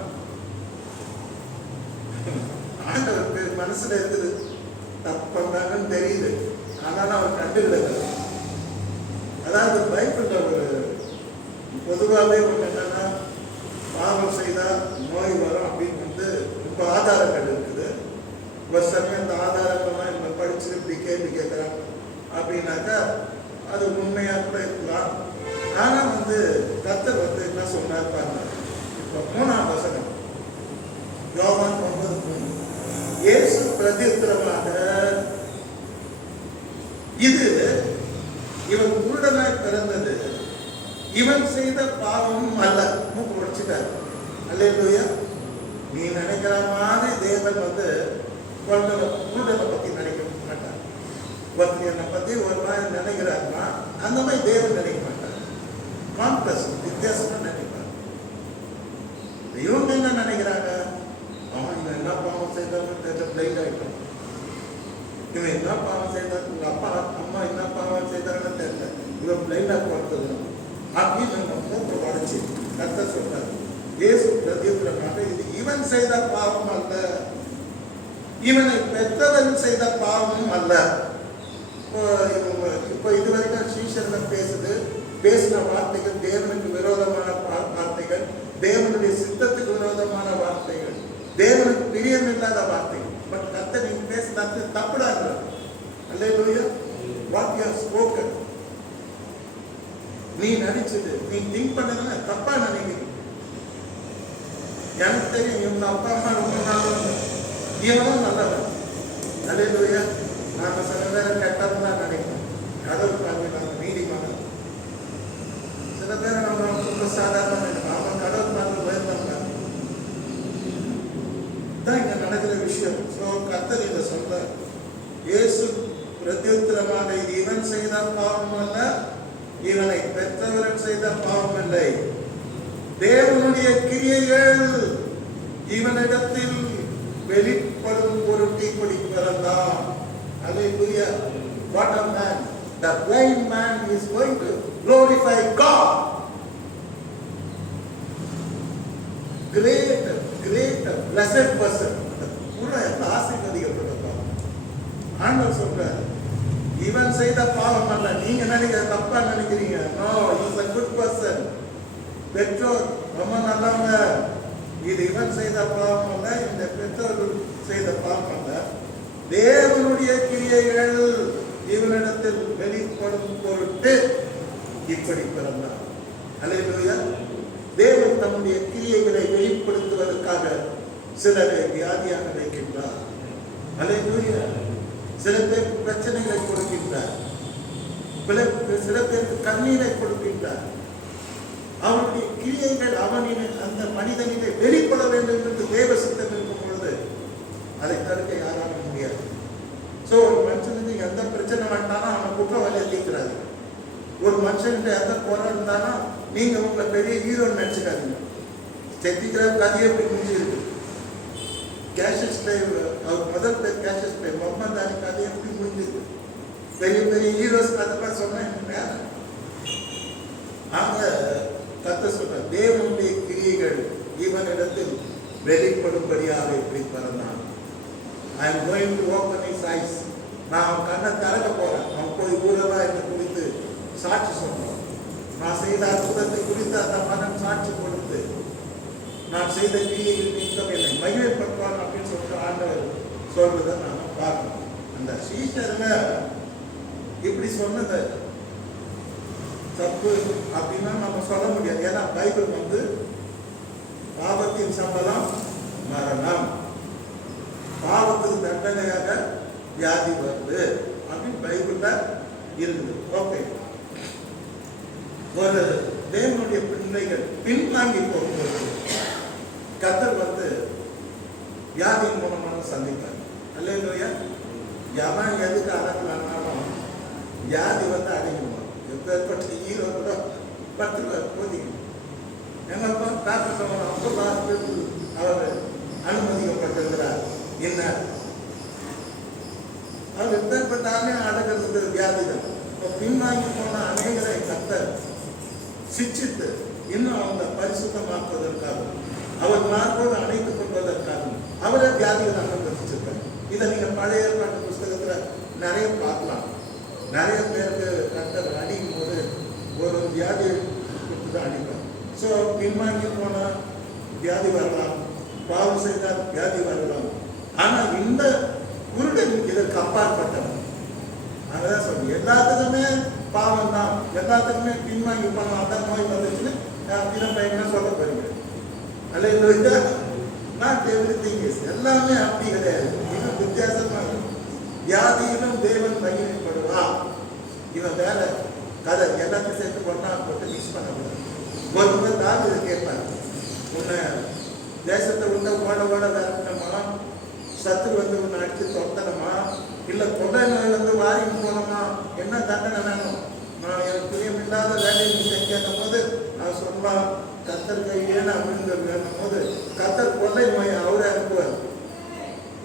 ஆண்டவருக்கு மனசுல இருக்குது, தப்பு பண்றாங்கன்னு தெரியுது, ஆனாலும் அவர் கண்டுகிறது. அதாவது பைபிள்ல ஒரு பொதுவாகவே ஒன்று என்னன்னா, பாவம் செய்தால் நோய் வரும் அப்படின்னு வந்து ரொம்ப ஆதாரங்கள் இருக்குது. ஒரு சமயம் அந்த ஆதாரங்கள்லாம் இவங்க படிச்சு இப்படி கேள்வி கேட்குறாங்க அப்படின்னாக்கா அது உண்மையா கூட இருக்கலாம். ஆனா வந்து கர்த்தர் வந்து என்ன சொன்னார் பாருங்க. இப்போ 3ஆம் வசனம், யோவான் 9:3, இயேசு பிரதித்திரமாக, இது இவன் குருடனாய் பிறந்தது இவன் செய்த பாவமும் அல்ல. மூக்கு உடைச்சிட்டார். அல்லேலூயா. நீ நினைக்கிற மாதிரி தேவன் வந்து குருடனை பத்தி நினைக்க மாட்டார். ஒருத்தர் என்னை பத்தி ஒரு மாதிரி நினைக்கிறாருன்னா அந்த மாதிரி தேவன் நினைக்க மாட்டார். கான்ட்ராஸ்ட், வித்தியாசமா நினைப்பார். இவங்க என்ன நினைக்கிறாங்க, அவன் இவன் என்ன பாவம் செய்தாலும் தெரியல, பிளைண்ட் ஆயிட்டோம். இவன் என்ன பாவம் செய்தாலும், உங்க அப்பா அம்மா என்ன பாவம் செய்தாங்கன்னு தெரியல, இவன் பிளைண்டா போறது அப்படின்னு நம்ம மூக்க உடைச்சு கர்த்தர் சொல்றாரு. இயேசு பிரதியுத்தரமாக, இது இவன் செய்த பாவம் அல்ல, இவனை பெற்றவன் செய்த பாவமும் அல்ல. இப்போ இதுவரைக்கும் சீஷர்கள் பேசின வார்த்தைகள் தேவனுக்கு விரோதமான வார்த்தைகள், தேவனுடைய சித்தத்துக்கு விரோதமான வார்த்தைகள், தேவனுக்கு பிரியமில்லாத வார்த்தைகள். பட் கர்த்தர் நீங்க பேசுறது தப்புடாங்க. அல்லேலூயா. வாட் யூ ஹவ் ஸ்போக்கன், நீ நினைச்சது, நீ திங்க் பண்ணதுன்னா தப்பா நினைக்கிறீங்க. எனக்கு தெரியும் இவங்க அப்பா அம்மா ரொம்ப நாள் இவனும் நல்லவன். அல்லேலூயா. நாம சில பேரை கெட்டவன் தான் நினைக்கிறோம். கடவுள் பார்வையில நீதிமான சில பேரை நம்ம ரொம்ப சாதாரண நினைக்கிறோம். அவன் கடவுள் பார்வை உயர்ந்தவங்க தான் இங்க நடக்கிற விஷயம். ஸோ கர்த்தர் இதை சொல்ற. இயேசு பிரத்யுத்தரமாக, இது இவன் செய்த பாவம் அல்ல, இவனை பெற்றவர்கள் செய்த பாவம் இல்லை, தேவனுடைய கிரியைகள் இவனிடத்தில் வெளிப்படும் பொருட்டு இப்படி பிறந்தான். Hallelujah. What a man. The blind man is going to glorify God. Great, blessed person. பூரா எந்த ஆசீர்வதிக்கப்பட்டிருப்பான். ஆண்டவர் சொல்றார், இவன் செய்த பாவம் அல்ல, நீங்க நினைக்கிற தப்பா நினைக்கிறீங்க. No, he is a good person. பெற்றோர் ரொம்ப நல்லவங்க. இது இவன் செய்த பாவம் அல்ல, இந்த பெற்றோர்கள் செய்த பாவம் அல்ல, தேவனுடைய கிரியைகள் இவனிடத்தில் வெளிப்படும் பொருட்டு இப்படி பிறந்தார். அல்லேலூயா. தேவன் தம்முடைய கிரியைகளை வெளிப்படுத்துவதற்காக சிலரை வியாதியாக வைக்கின்றார். அல்லேலூயா. சில பேருக்கு பிரச்சனைகளை கொடுக்கின்றார், சில பேருக்கு கண்ணீரை கொடுக்கின்றார். அவனுடைய கிரியைகள் அவனின் அந்த மனிதனிலே வெளிப்பட வேண்டும் என்று தேவ சித்தம் இருக்கும் பொழுது அதை தடுக்க யாராலும் முடியாது. ஸோ ஒரு மனுஷனுக்கு எந்த பிரச்சனை வேண்டாலும் அவன் குற்றவாளியை தீர்க்கிறாரு. ஒரு மனுஷன்கிட்ட எந்த குறை இருந்தாலும் நீங்க உங்களை பெரிய ஹீரோன்னு நினைச்சுக்காதீங்க. செத்திக்கிற கதையை எப்படி முடிஞ்சிருக்கு. கேஷஸ் டைம், அவர் முதல் பேர் கேஷஸ் டைம், முகமது அலி கதையை எப்படி முடிஞ்சிருக்கு. பெரிய பெரிய ஹீரோஸ் கதை சொன்ன அங்க கத்த சொல்ற, தேவனுடைய கிரியைகள் இவனிடத்தில் வெளிப்படும்படியாக இப்படி பிறந்தான். I am going to open his eyes. நான் அவன் கண்ணை திறக்க போறேன். அவன் போய் ஊரெல்லாம் என்னை குறித்து சாட்சி சொல்றான். நான் செய்த அற்புதத்தை குறித்து அந்த மகன் சாட்சி கொடுத்து நான் செய்த கிரியைகள் நிமித்தம் என்னை மகிழ்ப்படுத்துவான் அப்படின்னு சொல்லிட்டு ஆண்டவர் சொல்றதை நாம பார்க்கணும். அந்த சீஷர்ல இப்படி சொன்னதை தப்பு அப்படின்னா நம்ம சொல்ல முடியாது. ஏன்னா பைபிள் பாவத்தின் சம்பளம் மரணம், பாவத்துக்கு தண்டனையாக வியாதி வருது அப்படின்னு பைபிள்ல இருக்குது. ஓகே. ஒரு தேவனுடைய பிள்ளைகள் பின்வாங்கி போகும்போது கர்த்தர் வியாதியின் மூலமாக சந்திப்பார். அல்லேலூயா. எவன் எதுக்கு அடக்கலானாலும் வியாதி அடைக்கணும். எப்பேற்பட்ட ஹீரோ கூட 10 பேர் போதிக்கணும். எங்கப்பா டாக்டர் சொன்னார், அவர் அனுமதிக்கப்பட்டிருக்கிறார். என்ன அவர் எப்பேற்பட்டாலே அடக்கிறதுக்கு வியாதி தான். பின்வாங்கி போன அநேகரை கர்த்தர் சிச்சித்து இன்னும் அவங்க பரிசுத்தமாக்குவதற்காகவும் அவர் மார்போடு அணைத்துக் கொள்வதற்காகவும் அவரே வியாதிகள் அனுமதிச்சிருக்காரு. இதை நீங்க பழைய ஏற்பாட்டு புஸ்தகத்துல நிறைய பார்க்கலாம். நிறைய பேருக்கு கர்த்தர் அடிக்கும் போது ஒரு வியாதி கொடுத்து தான் அடிப்பார். ஸோ பின்வாங்கி போனால் வியாதி வரலாம், பாவம் செய்தால் வியாதி வரலாம். ஆனால் இந்த குருடன் இதற்கு அப்பாற்பட்டவன். அதான் சொல்லி எல்லாத்துக்குமே பாவம் தான், எல்லாத்துக்குமே பின்வாங்கி போனோம் அதான் நோய் வந்துச்சுன்னு இதை பையனா சொல்ல போறீங்க. அல்ல நாட் எவ்ரிதிங் இஸ், எல்லாமே அப்படி கிடையாது. இது வித்தியாசமா இருக்கும். வியாதியிலும் தேவன் மகிமைப்படுவா. இவன் வேற கதை எல்லாத்தையும் சேர்த்து பண்ணா போட்டு மிக்ஸ் பண்ணக்கூடாது. ஒரு முறை தாவிதை கேட்பார், உன்னை தேசத்தை விட்டு ஓட ஓட விரட்டமா, சத்துரு வந்து ஒன்று அடிச்சு தொட்டணுமா, இல்லை கொலை நோய் வந்து வாரி போனோமா, என்ன தண்டனை வேணும்? நான் எனக்கு பிரியமில்லாத வேலையை நீ செஞ்சும் போது நான் சொல்லலாம், கத்தர் கையே நான் விழுந்து வேணும் போது கத்தர் கொள்ளை நோயை அவரை அனுப்புவார்.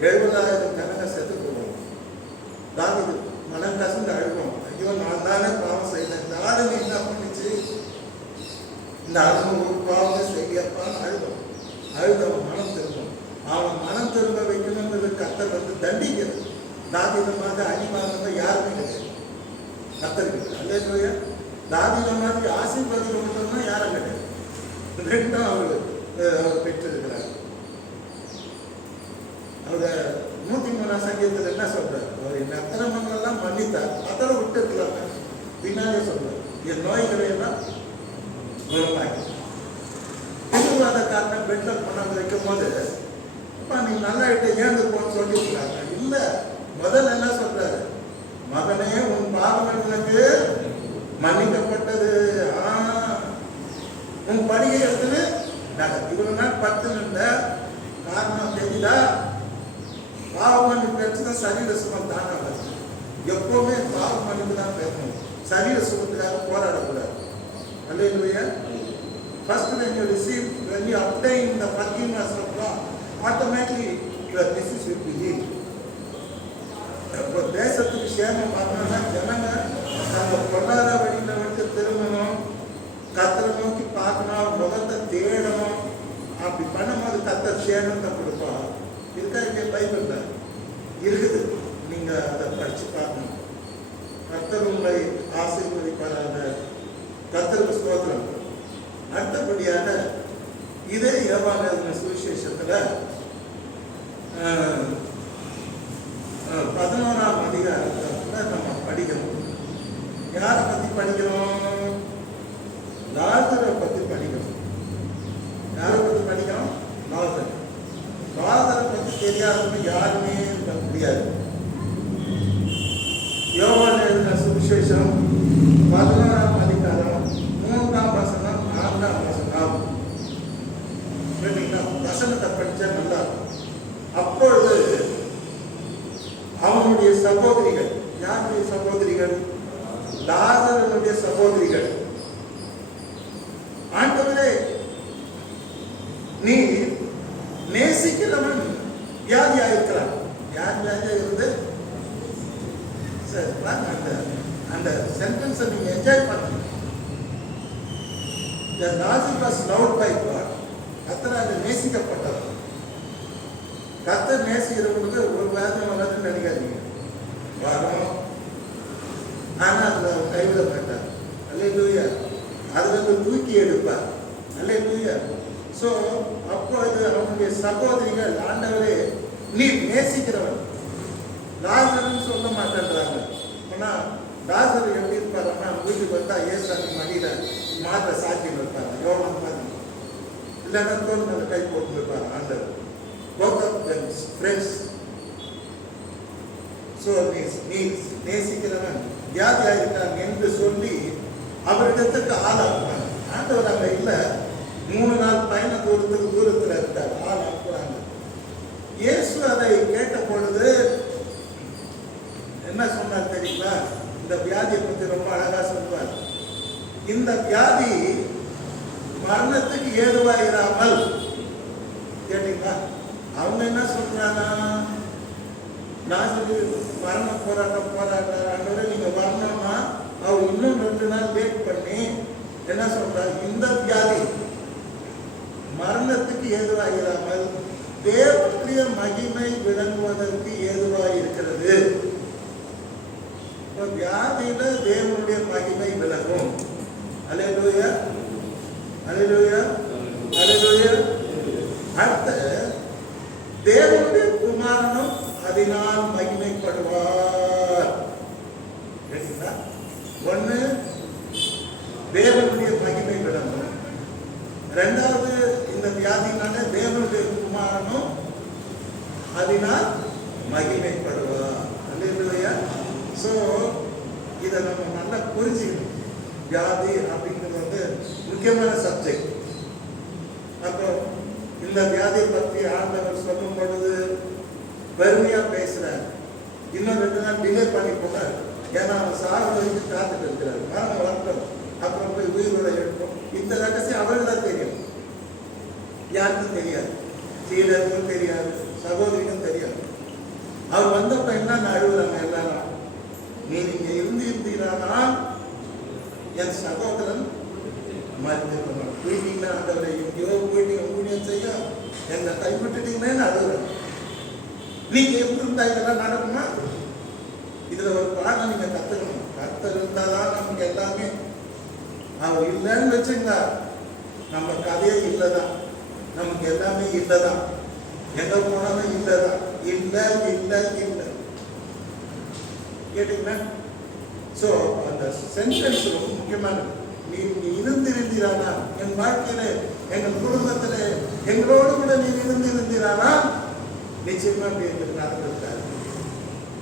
70,000 ஜனங்க செத்து போவோம். தாவீது மனம் கசந்து அழுவோம், ஐயோ நான் தானே பாவம் செய்தேன், இந்த ஆளுங்க என்ன பண்ணிச்சு, இந்த ஆளுங்க ஒரு பாவம் செய்யப்பான்னு அழுவோம். அழுதவன் மனம் திரும்பும். அவன் மனம் திரும்ப வைக்கணுங்கிறது கத்தர் வந்து தண்டிக்கிறது. தாவீது மாதிரி அடி வாங்க யாருமே கிடையாது கத்தருக்கு. அல்லேலூயா. தாவீது மாதிரி ஆசீர்வாதம் மட்டும்னா யாரும் கிடையாது. ரெண்டும் அவர் பெற்றிருக்கிறார். அவர் 103 சங்கீதத்தில் என்ன சொல்றார்? அவர் என் அக்கிரமங்களெல்லாம் மன்னித்தார், அதோட விட்டுருக்கலாங்க. பின்னாலே சொல்றார், என் நோய்களை எல்லாம் குணமாக்கி. திருவாத காரணம் பெட்ல கொண்டாந்து வைக்கும் போது அப்பா நீ நல்லா இட்டு ஏந்து போன்னு சொல்லிருக்காங்க. இல்லை, முதல்ல என்ன சொல்றாரு? மகனே உன் பாவங்கள் உனக்கு மன்னிக்கப்பட்டது. உன் படியை எடுத்துன்னு இவ்வளவு நாள் 10 நின்ற காரணம் தெரியுதா? பாவம் மன்னிப்பு எடுத்துனா சரீர சுகம் தானா வருது. எப்பவுமே பாவம் மன்னிப்பு தான் பேசணும், சரீர சுகத்துக்காக போராடக்கூடாது. அல்லேலூயா. First when you receive, when you obtain the forgiveness of God, automatically your disease will be healed. இப்போ தேசத்துக்கு சேமம் பார்க்கணும்னா ஜனங்க நம்ம பொருளாதார வழியில் வந்து திரும்பணும், கத்தரை நோக்கி பார்க்கணும், முகத்தை தேடணும். அப்படி பண்ணும்போது கத்தர் சேமத்தை கொடுப்போம். இருக்கா இங்கே பைபிள்ல இருக்குது, நீங்க அதை படிச்சு பார்க்கணும். கத்தர் உங்களை ஆசீர்வதிப்பாராக. கத்தருக்கு ஸ்தோத்திரம். அடுத்தபடியாக இதே யோவான் சுவிசேஷத்துல 11ஆம் அதிகாரத்துல நம்ம படிக்கணும். யாரை பத்தி படிக்கிறோம்? லாசரை பத்தி படிக்கணும். யாரை பத்தி படிக்கணும்? லாசர். லாசரை பத்தி தெரியாதவங்க யாருமே இருக்க முடியாது. யோவான் எழுதின சுவிசேஷம் 11ஆம் அதிகாரம் 3ஆம் வசனம் 4ஆம் வசனம். வசனத்தை படிச்சா நல்லா. அப்பொழுது அவனுடைய சகோதரிகள், யாருடைய சகோதரிகள்? லாசருடைய சகோதரிகள், ஆண்டவரே நீ நேசிக்கிறவன் வியாதியா இருக்கிறான். யார் வியாதியா இருந்து? அந்த சென்டென்ஸை நீங்க என்ஜாய் பண்ணுங்க. The Lazarus was loved by God. கத்தரால் நேசிக்கப்பட்டவர். கத்தர் நேசிக்கிறவங்களுக்கு ஒரு வேதனை வராதுன்னு நினைக்காதீங்க. வரும், ஆனால் அதில் கைவிட மாட்டார். அல்லேலூயா. அதில் தூக்கி எடுப்பார். அல்லேலூயா. ஸோ அப்பொழுது அவனுடைய சகோதரிகள், ஆண்டவரே நீ நேசிக்கிறவன். லாசர்னு சொல்ல மாட்டேன்றாங்க. ஆனால் லாசர் எப்படி இருப்பாருன்னா, வீட்டுக்கு வந்தா ஏசாமி மடியில மாற்ற சாட்சி இருப்பாங்க. யோவான் மாதிரி இல்லைன்னா தோல் மேல கை போட்டு இருப்பாங்க ஆண்டவர். Both of them friends. So நீ நேசிக்கிறவன் வியாதியா இருக்கிறான் என்று சொல்லி அவரிடத்துக்கு ஆளாக்குறாங்க. ஆண்டவர் அங்க இல்ல, 3 நாள் பயண தூரத்துல இருக்கார். ஆளாக்குறாங்க. இயேசு அதை கேட்ட பொழுது என்ன சொன்னார் தெரியுங்களா? இந்த வியாதியை பற்றி ரொம்ப அழகா சொல்வார். இந்த வியாதி மரணத்துக்கு ஏதுவாயிராமல், கேட்டீங்களா? அவங்க என்ன சொல்றாங்க? நான் சொல்லி மரண போராட்டம் நீங்க வரணும்னா அவர் இன்னும் 2 நாள் வெயிட் பண்ணி என்ன சொல்றாரு? இந்த வியாதி மரணத்துக்கு ஏதுவாயிராமல் தேவனுடைய மகிமை விளங்குவதற்கு ஏதுவாயிருக்கிறது. வியாதியில தேவனுடைய மகிமை விளங்கும். அல்லேலூயா, அல்லேலூயா, அல்லேலூயா. அடுத்த தேவனுடைய குமாரனும் அதனால் மகிமைப்படுவார். ஒண்ணு தேவனுடைய மகிமை விளங்கும். 2வது இந்த வியாதினால தேவனுடைய குமாரனும் அதனால் மகிமைப்படுவார். அல்லேலூயா. ஸோ இதை நம்ம நல்லா புரிஞ்சுக்கணும். வியாதி அப்படிங்கிறது வந்து முக்கியமான சப்ஜெக்ட். அப்போ இந்த வியாதியை பற்றி ஆண்டவர் சொல்லும் பொழுது பெருமையா பேசுறாரு. இன்னும் 2 நாள் டிலே பண்ணி போனார். ஏன்னா அவன் சாவு வரைக்கும் காத்துட்டு இருக்கிறார். மரணம் வரட்டும், அப்புறம் போய் உயிரோட எடுப்போம். இந்த ரகசியம் அவருக்கு தான் தெரியும், யாருக்கும் தெரியாது. சீடருக்கும் தெரியாது, சகோதரிக்கும் தெரியாது. அவர் வந்தப்ப என்ன அழுகுறாங்க எல்லாரும், நீ இங்க இருந்தீங்கன்னா என் சகோதரன் மறைஞ்சிருக்கணும். போயிட்டீங்கன்னா அந்த எங்கேயோ போயிட்டு ஊழியம் செய்ய என்னை கைவிட்டுட்டீங்கன்னு அழுகுறாங்க. நீங்க எப்படி இருந்தா இதெல்லாம் நடக்குமா? இதுல ஒரு பாடம் நீங்க கத்துக்கணும். கர்த்தர் இருந்தாதான் நமக்கு எல்லாமே. அவர் இல்லைன்னு வச்சுங்க, நம்ம கதையே இல்லைதான், நமக்கு எல்லாமே இல்லைதான், எங்க போனாலும் இல்லைதான். இல்லை இல்லை இல்லை கேட்டீங்கன்னா, ஸோ அந்த சென்டென்ஸ் ரொம்ப முக்கியமானது. நீ இருந்திருந்தீரானா என் வாழ்க்கையில, எங்கள் குடும்பத்துல எங்களோடு கூட நீ இருந்திருந்தீரானா நிச்சயமா எங்களுக்கு நடந்திருக்காது.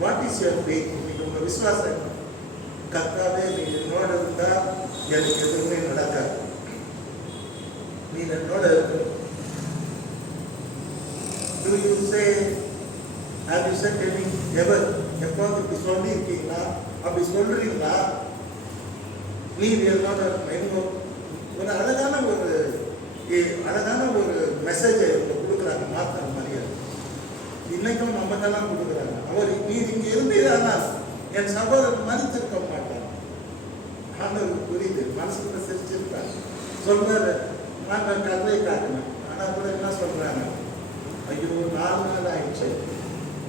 What is your faith? இன்னைக்கு உங்க விசுவாசம், கர்த்தாவே நீ என்னோட இருந்தா எனக்கு எதுவுமே நடக்காது, நீ என்னோட இருக்கணும். Do you say, have you said any ever? எப்போது இப்படி சொல்லி இருக்கீங்களா? அப்படி சொல்றீங்களா? நீ என்னோட இருக்கணும். ஒரு அழகான ஒரு மெசேஜை கொடுக்குறாங்க மாத்திர மரியாதை. இன்னைக்கும் நமக்கெல்லாம் கொடுக்குறாங்க. அவர் நீ இங்க இருந்தீரானா என் சகோதரன் மதித்திருக்க மாட்டான். ஆண்டவர் புரியுது, மனசுக்குள்ள சிரிச்சிருக்காங்க. சொல்றாரு, நாங்கள் கல்லை காட்டினேன். ஆனா கூட என்ன சொல்றாங்க, ஐயோ 4 நாள் ஆயிடுச்சு,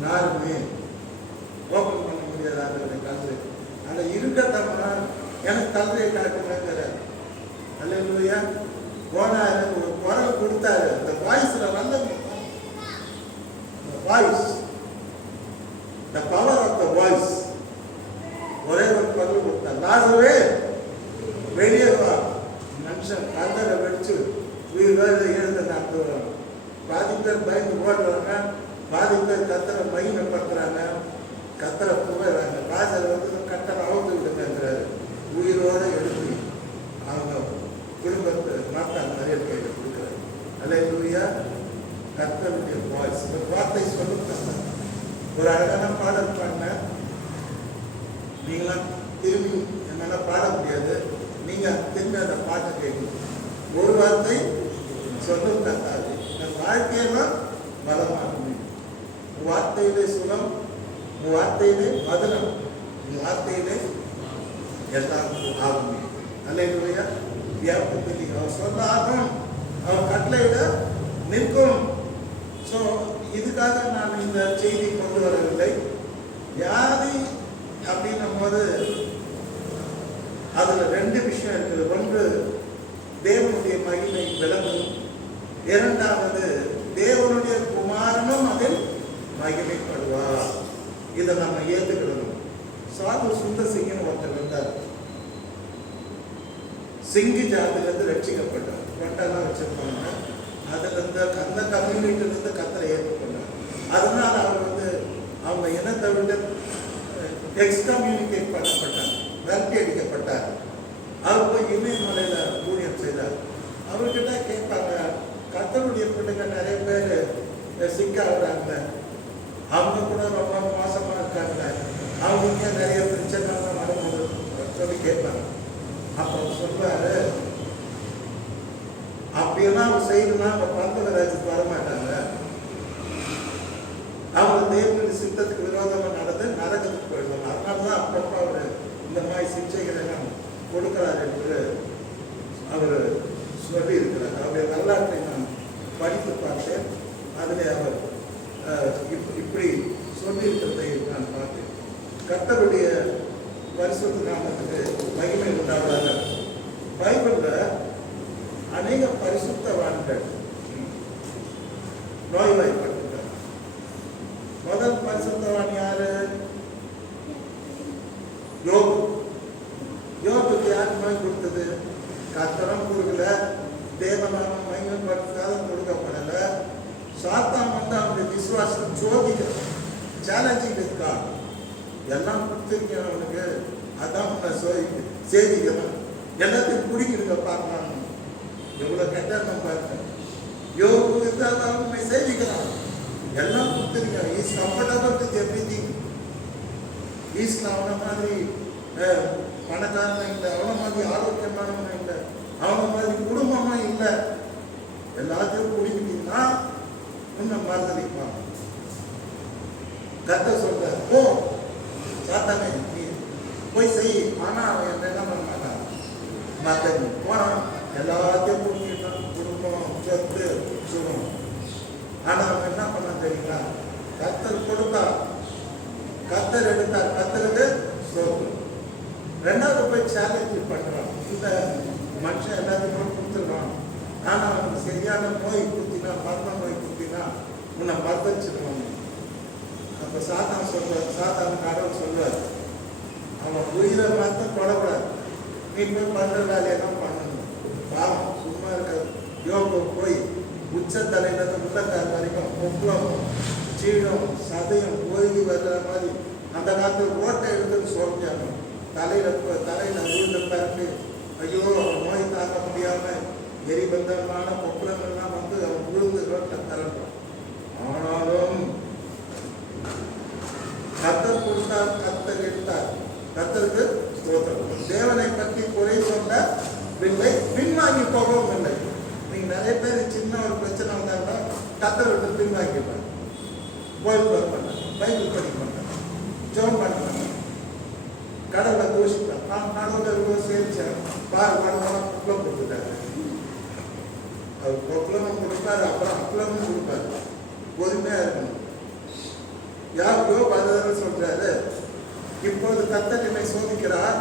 யாருமே ஓப்பன் பண்ண முடியாது அந்த கல்லை. அந்த இருக்கட்டமா எனக்கு கல்லையை காட்டுங்கிற அல்லேலூயா. போனாரு, ஒரு குரல் கொடுத்தாரு. அந்த வாய்ஸ்ல வந்த voice, the power of the voice, ஒரே ஒரு குரல் கொடுத்தார், லாசருவே வெளியே வா. மனுஷன் கல்லறை வெடிச்சு உயிர் எழுத நடத்துவாங்க. பாதி பேர் பயந்து ஓடுறாங்க, பாதி பேர் கத்தரை மகிமைப்படுத்துறாங்க, கத்தரை புகழாங்க. லாசர் கத்தரை அவுத்து விடுங்கிறாரு. உயிரோட எழுப்பி அவங்க குடும்பத்தை மாட்டாங்க நிறைய கையில கொடுக்குறாரு. அல்லேலூயா. கர்த்தருடைய வாய்ஸ், ஒரு வார்த்தை சொல்லுங்க. ஒரு அழகான பாடல் பாடின, நீங்களாம் திரும்பி என்னால பாட முடியாது, நீங்க திரும்பி அந்த பாட்டை கேட்கணும். ஒரு வார்த்தை சொல்லுங்க, என் வாழ்க்கையெல்லாம் பலமாகும். வார்த்தையிலே சுகம், வார்த்தையிலே மதுரம், வார்த்தையிலே எல்லாம் ஆகும். அல்லேலூயா. வியாபத்தில் அவர் சொல்ல ஆகும், அவர் கட்டளையிட நிற்கும். ஸோ இதுக்காக நான் இந்த செய்தி கொண்டு வரவில்லை. வியாதி அப்படின்னும் போது அதுல 2 விஷயம் இருக்குது. ஒன்று, தேவனுடைய மகிமை விளங்கும். 2வது, தேவனுடைய குமாரனும் அதில் மகிமைப்படுவார். இதை நம்ம ஏற்றுக்கிடணும். சாது சுந்தர் சிங்னு ஒருத்தர் இருந்தார். சிங்கி ஜாதிலிருந்து ரட்சிக்கப்பட்டார். கொண்டெல்லாம் வச்சிருப்பாங்க. அதுல இருந்து அந்த கம்யூனிட்டிலிருந்து கத்தரை ஏற்றுக்கொண்டார். அதனால அவர் அவங்க இனத்தை விட்டு எக்ஸ்கம்யூனிகேட் பண்ணப்பட்டார், விரட்டி அடிக்கப்பட்டார். அவர் போய் இமயமலையில ஊழியம் செய்தார். அவர்கிட்ட கேட்பாங்க, கத்தருடைய பிள்ளைங்க நிறைய பேர் சிக்காகிறாங்க, அவங்க கூட ரொம்ப மோசமா இருக்காங்க, அவங்க நிறைய பிரச்சனை வரும்போது சொல்லி கேட்பாங்க. அப்போ சொல்றாரு, அப்படியெல்லாம் அவங்க செய்யணும்னா அவங்க பரம்பரை ராஜ்யத்துக்கு வரமாட்டாங்க. அவங்க தேவனுடைய சித்தத்துக்கு விரோதமா நடந்து நரகத்துக்கு போயிடுவாங்க. அதனாலதான் அப்பப்போ அவர் இந்த மாதிரி சிகிச்சைகளை எல்லாம் கொடுக்கிறார் என்று அவர் சொல்லி இருக்கிறார். அவருடைய வரலாற்றை நான் படித்து பார்த்தேன். அதில் அவர் இப்படி சொல்லி இருக்கிறதை நான் பார்த்தேன். கர்த்தருடைய பரிசுத்த நாமத்துக்கு மகிமை உண்டாவதாக. பைபிள்ல அநேக பரிசுத்தவான்கள் நோய்வாய்ப்பட்டிருக்காங்க. முதல் பரிசுத்தவான் யாரு? யோபு. யோபுக்கு யார் நோய் கொடுத்தது? கர்த்தரும் கொடுக்கல, தேவநாமம் மகிமைப்படுத்தாத கொடுக்கப்படல. சாத்தான் அவனுடைய விசுவாசம் சோதிக்கிறான், சேலஞ்சிங் இருக்கா, எல்லாம் கொடுத்துருக்கேன் அவனுக்கு, அதான் உன்னை சேதிக்கணும், எல்லாத்தையும் குடிக்கிடுங்க பார்க்கலாம். எவ்வளவு கெட்ட பாருங்க. யோபு உண்மை சேதிக்கிறான், எல்லாம் தெரியும். Is comfortable with everything. ஈஸ்ல அவன மாதிரி பணக்காரன் இல்லை, அவன மாதிரி ஆரோக்கியமானவன் இல்லை, அவன மாதிரி குடும்பமா இல்லை. எல்லாத்தையும் குடிக்கிட்டீங்கன்னா உன்னை மறுதளிப்பான். கர்த்தர் சொல்றார், ஓ சாத்தானே நீ போய் செய். ஆனா அவன் என்ன பண்ண மாட்டான், மத்தனி போனான், எல்லாத்தையும் குடிக்கிட்டான், குடும்பம் சொத்து சுகம். ஆனா அவன் என்ன பண்ணான் தெரியுங்களா, கர்த்தர் கொடுத்தா, கர்த்தர் எடுத்தார், கர்த்தருக்கு சோறு. ரெண்டாவது போய் சேலஞ்சு பண்றான், இந்த மனுஷன் எல்லாத்தையும் கொடுத்துருவான், ஆனா அவனுக்கு சரியான நோய் குத்தினா, மரண நோய் குத்தினா உன்னை மறுதளிச்சிருவாங்க. அப்ப சாத்தான் சொல்றார், சாத்தான் கடவுள் சொல்றார், அவன் உயிரை பார்த்து தொடக்கூடாது, நீ போய் பண்ற வேலையெல்லாம் பண்ணணும். பாவம் சும்மா இருக்காது. யோகா போய் உச்சத்தலையில உள்ளக்கால் வரைக்கும் முப்பலம் சீடம் சதயம் ஓய்வு வர்ற மாதிரி அந்த காலத்தில் ஓட்டை எடுத்து சொல்லிட்டாங்க. தலையில விழுந்து பிறகு ஐயோ அவன் நோய் தாக்க முடியாம எரிபந்தமான கொப்பளங்கள்லாம் வந்து அவன் விழுந்து ரோட்டை தரணும். ஆனாலும் கர்த்தர் கொடுத்தார், கர்த்தர் எடுத்தார், கர்த்தருக்கு ஸ்தோத்திரம். தேவனை பற்றி குறை சொல்லவில்லை, பின்வாங்கி போகவும் இல்லை. நீங்க நிறைய பேர் சின்ன ஒரு பிரச்சனை வந்தாங்கன்னா கர்த்தர் விட்டு பின்வாங்கிப்பாங்க. கோயில் பண்ண, பைபிள் படிக்க மாட்டாங்க, ஜெபம் பண்ண மாட்டாங்க, கடவுளை தூஷிப்பாங்க. கடவுளை இவ்வளோ சேர்ச்சேன் பால் பழமெல்லாம் குப்பலம் கொடுத்துட்டாரு. அவர் கொப்பளமும் கொடுப்பாரு, அப்புறம் அப்பளமும் கொடுப்பாரு. பொறுமையா இருக்கணும். யாரையோ பலரும் சொல்றாரு, இப்பொழுது கர்த்தர் என்னை சோதிக்கிறார்,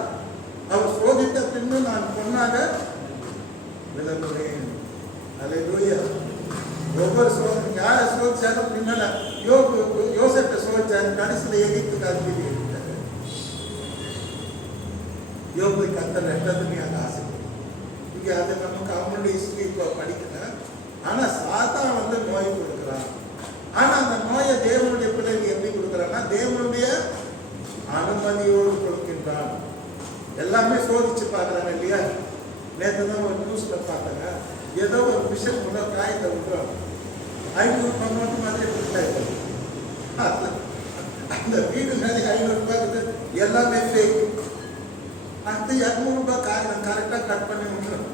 அவர் சோதித்த பின்பு நான் பொன்னாக விளங்குவேன். அல்லேலூயா. ஒவ்வொரு சோதனை யாரை சோதிச்சாலும் பின்னால யோசேப்பை சோதிச்சாரு, கடைசியில் எகிப்துக்கு அதிபதி எடுத்தாரு. யோபை கர்த்தர் ரெண்டதுமே அந்த ஆசை. இங்க அது நமக்கு அவனுடைய ஹிஸ்டரி படிக்கல. ஆனா சாத்தான் வந்து நோய் கொடுக்குறான். ஆனா அந்த நோயை தேவனுடைய பிள்ளைக்கு எப்படி கொடுக்குறான்னா தேவனுடைய அனுமதியோடு கொடுக்கின்றான். எல்லாமே சோதிச்சு பார்க்குறாங்க இல்லையா. நேற்று தான் ஒரு நியூஸ்ல பார்த்தாங்க, ஏதோ ஒரு விஷயம் கூட காயத்தை விட்டுறாங்க, 500 ரூபாய் மாதிரி கொடுத்தாங்க. அந்த வீடு மேலே 500 ரூபாய் எல்லாமே ஃபேக். அந்த 200 ரூபாய் காரணம் கரெக்டாக கட் பண்ணி விட்டுறோம்.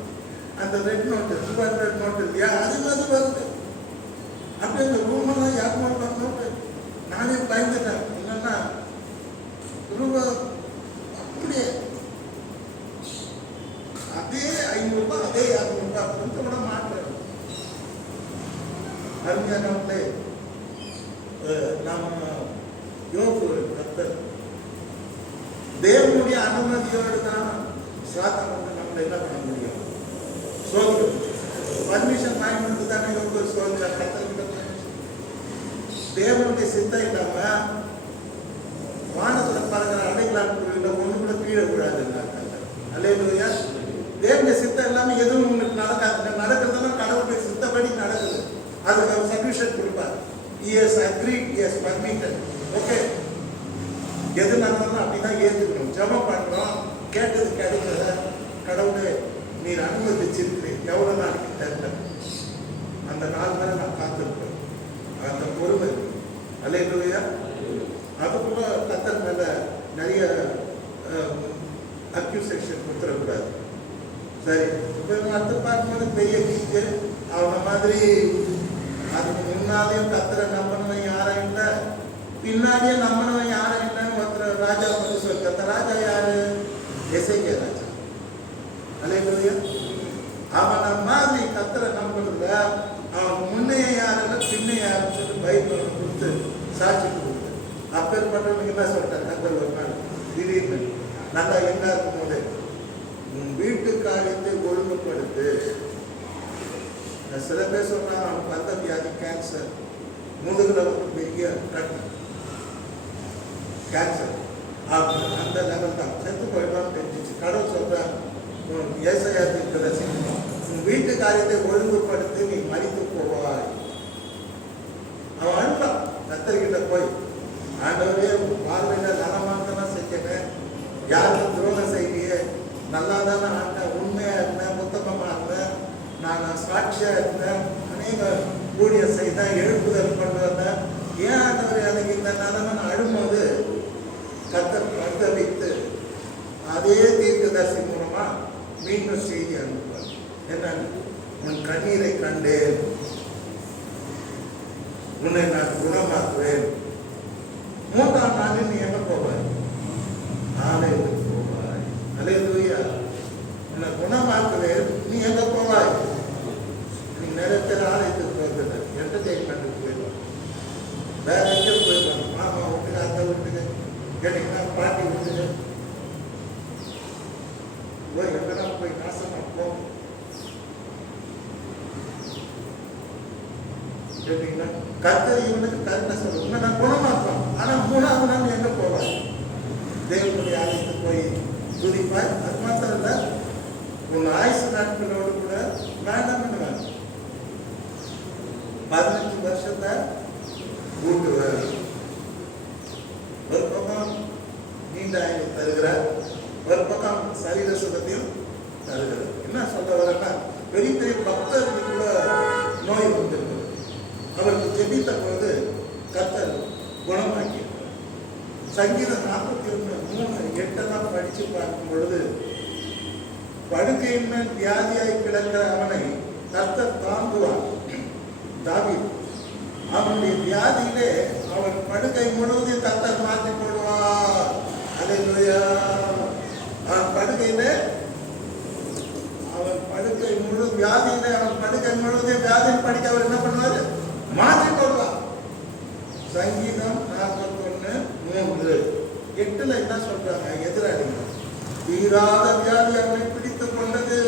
அந்த ரெட் நோட்டு 200 நோட்டு இல்லையா, அது மாதிரி வருது. அப்படி அந்த ரூமெல்லாம் 200 ரூபாய் நோட்டு. நானே பயந்துட்டேன், என்னன்னா ரூபா அப்படியே அதே 500 ரூபாய் அதே 200 ரூபாய் கொஞ்சம் கூட மாற்றம். அருமையானவர்களே, நாம் யோபு கர்த்தர் தேவனுடைய அனுமதியோடு தான் சாத்தான் வந்து நம்மளை என்ன பண்ண முடியும், சோதிக்க பர்மிஷன் வாங்கிட்டு தானே யோபு சோதிச்சா. கர்த்தர்கிட்ட தேவனுடைய சித்தம் இல்லாம வானத்துல பறக்கிற அடைகளால் ஒண்ணு கூட கீழே விடாதுன்னாங்க. அல்லேலூயா. தேவனுடைய சித்தம் எல்லாமே எதுவும் உங்களுக்கு நடக்காது. நடக்கிறதெல்லாம் கடவுளுடைய சித்தப்படி நடக்குது. அதுக்கு அவர் சர்டிஃபிகேட் கொடுப்பார். He has agreed, he has permitted. Okay, எது நடந்தாலும் அப்படிதான் ஏற்றுக்கணும். ஜெபம் பண்றோம், கேட்டது கிடைக்கல, கடவுளே நீர் அனுமதிச்சிருக்கிறேன், எவ்வளவு நாளைக்கு தெரியல, அந்த நாள் வரை நான் காத்திருப்பேன். அந்த பொறுமை. அல்லேலூயா. அதுக்குள்ள கர்த்தர் மேல நிறைய அக்யூசேஷன் கொடுத்துடக்கூடாது. சரி, இப்போ அடுத்து பார்க்கும்போது பெரிய கீழே அவன மாதிரி அதுக்கு முன்னாலேயும் கர்த்தரை நம்பினவன் யாரும் இல்லை, பின்னாடியே நம்பினவன் யாரும் இல்லைன்னு ஒருத்தர் ராஜா வந்து சொல்லி. அந்த ராஜா யாரு? எசேக்கியா ராஜா. அல்லேலூயா. அவனை மாதிரி கர்த்தரை நம்புறதுல அவன் முன்னே யாருன்னா பின்னே யாருன்னு சொல்லி பைபிள் கொடுத்து சாட்சி கொடுத்து அப்பேற்பட்டவனுக்கு என்ன சொல்லிட்டார் கர்த்தர் ஒரு நாள் திடீர்னு நல்லா என்ன இருக்கும் போது உன் வீட்டு காரியத்தை ஒழுங்குபடுத்து. சில பேர் சொல்றாங்க அவனுக்கு வந்த வியாதி கேன்சர், முதுகுல வந்து பெரிய கட் கேன்சர், அந்த லெவல் தான் செத்து போயிடலாம் தெரிஞ்சிச்சு. கடவுள் சொல்றார், ஏசாயா தீர்க்கதரிசி உன் வீட்டு காரியத்தை ஒழுங்குபடுத்தி நீ மறித்து போவாய். அவன் அனுப்பான் கர்த்தர்கிட்ட போய், ஆண்டவரே பார்வையில நலமானதான் செஞ்சேன், யாருக்கும் துரோகம் செய்யலையே, நல்லா தானே ஆண்டேன், உண்மையா இருந்தேன், புத்தகமா இருந்தேன், நான் சாட்சியா இருந்தேன், அநேக ஊழியர் செய்தேன், எழுப்புதல் கொண்டு வந்தேன், ஏன் உன்னை நான் குணமாக்குவேன். மூன்றாம் நாளில் நீ எங்க போவாய்? ஆலயத்துக்கு போவாய். அல்லேலூயா. உன்னை குணமாக்குவேன். நீ எங்க போவாய்? நீ நிறைய பேர் ஆலயத்துக்கு போகிறது என்டர்டெயின்மெண்ட்டுக்கு போயிடுவாங்க. வேற எங்கேயும் போயிடுவாங்க. மாமா வீட்டுக்கு, அத்தை வீட்டுக்கு, கேட்டீங்கன்னா பாட்டி வீட்டுக்கு போய் எங்கன்னா போய் நாசமா போகும். கேட்டீங்கன்னா கர்த்தர் இவனுக்கு கரெக்டா சொல்லுவோம். உன்னை நான் குணமாக்குவேன். ஆனா மூணாவது நாள் நீ எங்க போவாய்? தேவனுடைய ஆலயத்துக்கு போய் துதிப்பாய். அது மாத்திரம் இல்ல, உன் ஆயுசு நாட்களோடு கூட நான் என்ன பண்ணுவேன்? 15 வருஷத்தை கூட்டுவேன். ஒரு பக்கம் நீண்ட ஆயுள் தருகிறார், ஒரு பக்கம் சரீர சுகத்தையும் தருகிறார். என்ன சொல்ல வரேன்னா, பெரிய பெரிய பக்தர்களுக்கு கூட நோய் வந்திருக்கிறது. அவருக்கு ஜெபித்த பொழுது கர்த்தர் குணமாக்கி. சங்கீதம் 41:3-8 படிச்சு பார்க்கும் பொழுது, படுக்கையின் மேல் வியாதியாய் கிடக்கிற அவனை கர்த்தர் தாங்குவார். தாவீது அவனுடைய வியாதியிலே அவன் படுக்கை முழுவதும் கர்த்தர் மாற்றி போடுவார். அல்லேலூயா. அவன் படுக்கையிலே அவன் படுக்கை முழு வியாதியிலே அவன் படுக்கை முழுவதும் வியாதியின் படிக்க அவர் என்ன பண்ணுவார்? மாற்றி போடுவார். சங்கீதம் 41:3-8 என்ன சொல்றாங்க? எதிராளிங்க தீராத வியாதி அவனை பிடித்துக் கொண்டது.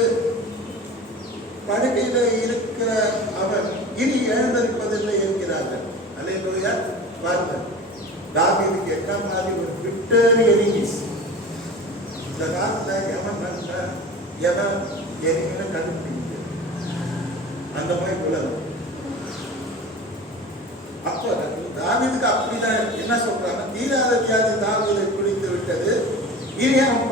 படுக்கையில இருக்க அவன் இனி எழுந்திருப்பதில்லை என்கிறார்கள். அல்லேலூயா. பாருங்க, தாவீதுக்கு என்ன மாதிரி ஒரு விக்டரி எனிமீஸ். இந்த காலத்துல எவன் எனிமின்னு கண்டுபிடிக்க அந்த மாதிரி உலகம். அப்போ தாவீதுக்கு அப்படிதான் என்ன சொல்றாங்க? தீராத வியாதி தாவீதை பிடித்து விட்டது. இனி அவன்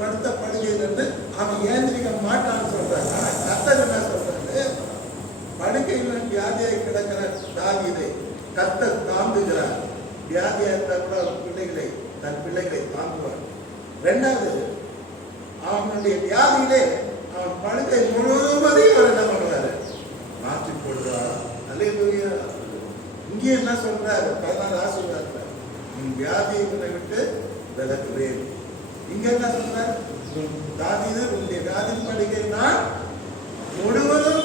படுத்த படுக்கையிலிருந்து அவன் ஏந்திரிக்க மாட்டான்னு சொல்றாங்க. ஆனா கர்த்தர் என்ன சொல்றாரு? படுக்கையில் வியாதியாய் கிடக்கிற தாவீதை கர்த்தர் தாங்குகிறார். வியாதியா இருந்தால் பிள்ளைகளை தன் பிள்ளைகளை தாங்குவார். இரண்டாவது, அவனுடைய வியாதியிலே அவன் படுக்கை முழுவதையும் அவர் என்ன பண்ணுவாரு? மாற்றி போடுவார். அல்லேலூயா. இங்கே என்ன சொல்றாரு? 16 ஆசீர்வாதத்துல நீ வியாதியை விட்டு விலக்குவேன். இங்க என்ன சொல்றாரு? தாவீது உன்னுடைய வியாதியின் படுக்கை நான் முழுவதும்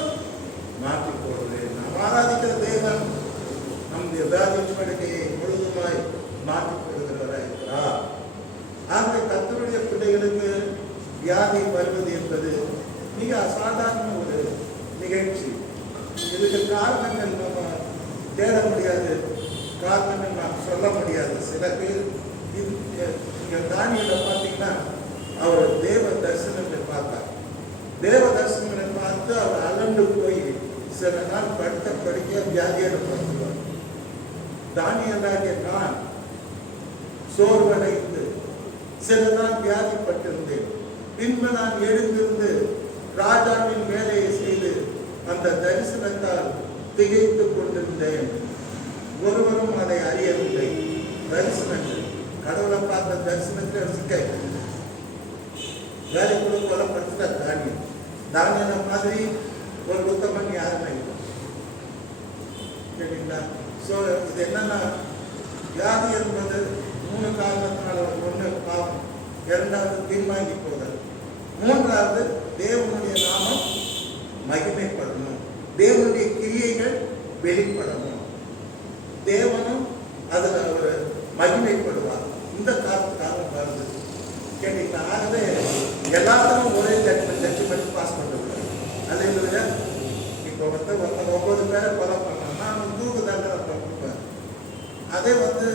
மாற்றி போடுவேன். நாம் ஆராதிக்கிற தேவன் நம்முடைய வியாதியின் படுக்கையை முழுவதுமாய் மாற்றி போடுகிறவராக இருக்கிறார். ஆகவே கர்த்தருடைய பிள்ளைகளுக்கு வியாதி வருவது என்பது மிக அசாதாரண ஒரு நிகழ்ச்சி. இதுக்கு காரணங்கள் நம்ம தேட முடியாது, காரணங்கள் நாம் சொல்ல முடியாது. சில பேர் இங்க தானியேலை பார்த்தீங்கன்னா அவர் தேவ தரிசனத்தை பார்த்தார். தேவ தரிசனங்களை பார்த்து அவர் அலண்டு போய் சில நாள் படுத்த படிக்க வியாதியோட படுத்துவார். தானியேலாகிய நான் சோர்வடைந்து சில நாள் வியாதிப்பட்டிருந்தேன். பின்பு நான் எழுந்திருந்து ராஜாவின் வேலையை செய்து அந்த தரிசனத்தால் திகைத்துக் கொண்டிருந்தேன். ஒருவரும் அதை அறியவில்லை. தரிசனங்கள், கடவுளை பார்த்த தரிசனத்தில் சிக்கை வேலை கூட கொல்லப்படுத்த தானியம். தானியனை மாதிரி ஒரு உத்தமன் யாருமே இல்லை. சரிங்களா? ஸோ இது என்னன்னா, வியாதி என்பது 3 காரணத்தினால. ஒன்று பாவம், இரண்டாவது பின்வாங்கி போதல், மூன்றாவது தேவனுடைய நாமம் மகிமைப்படணும், தேவனுடைய கிரியைகள் வெளிப்படணும், தேவனும் அதில் அவர் மகிமைப்படுவார். இந்த காரணத்துக்காக வருது. கேட்டீங்களா? ஆகவே எல்லாரும் ஒரே ஜட்ஜ்மெண்ட் பாஸ் பண்ணுறது அல்ல. இப்போ வந்து 9 பேரை கொலை பண்ணாங்கன்னா அவன் தூக்கு தண்டனை கொடுப்பேன். அதே வந்து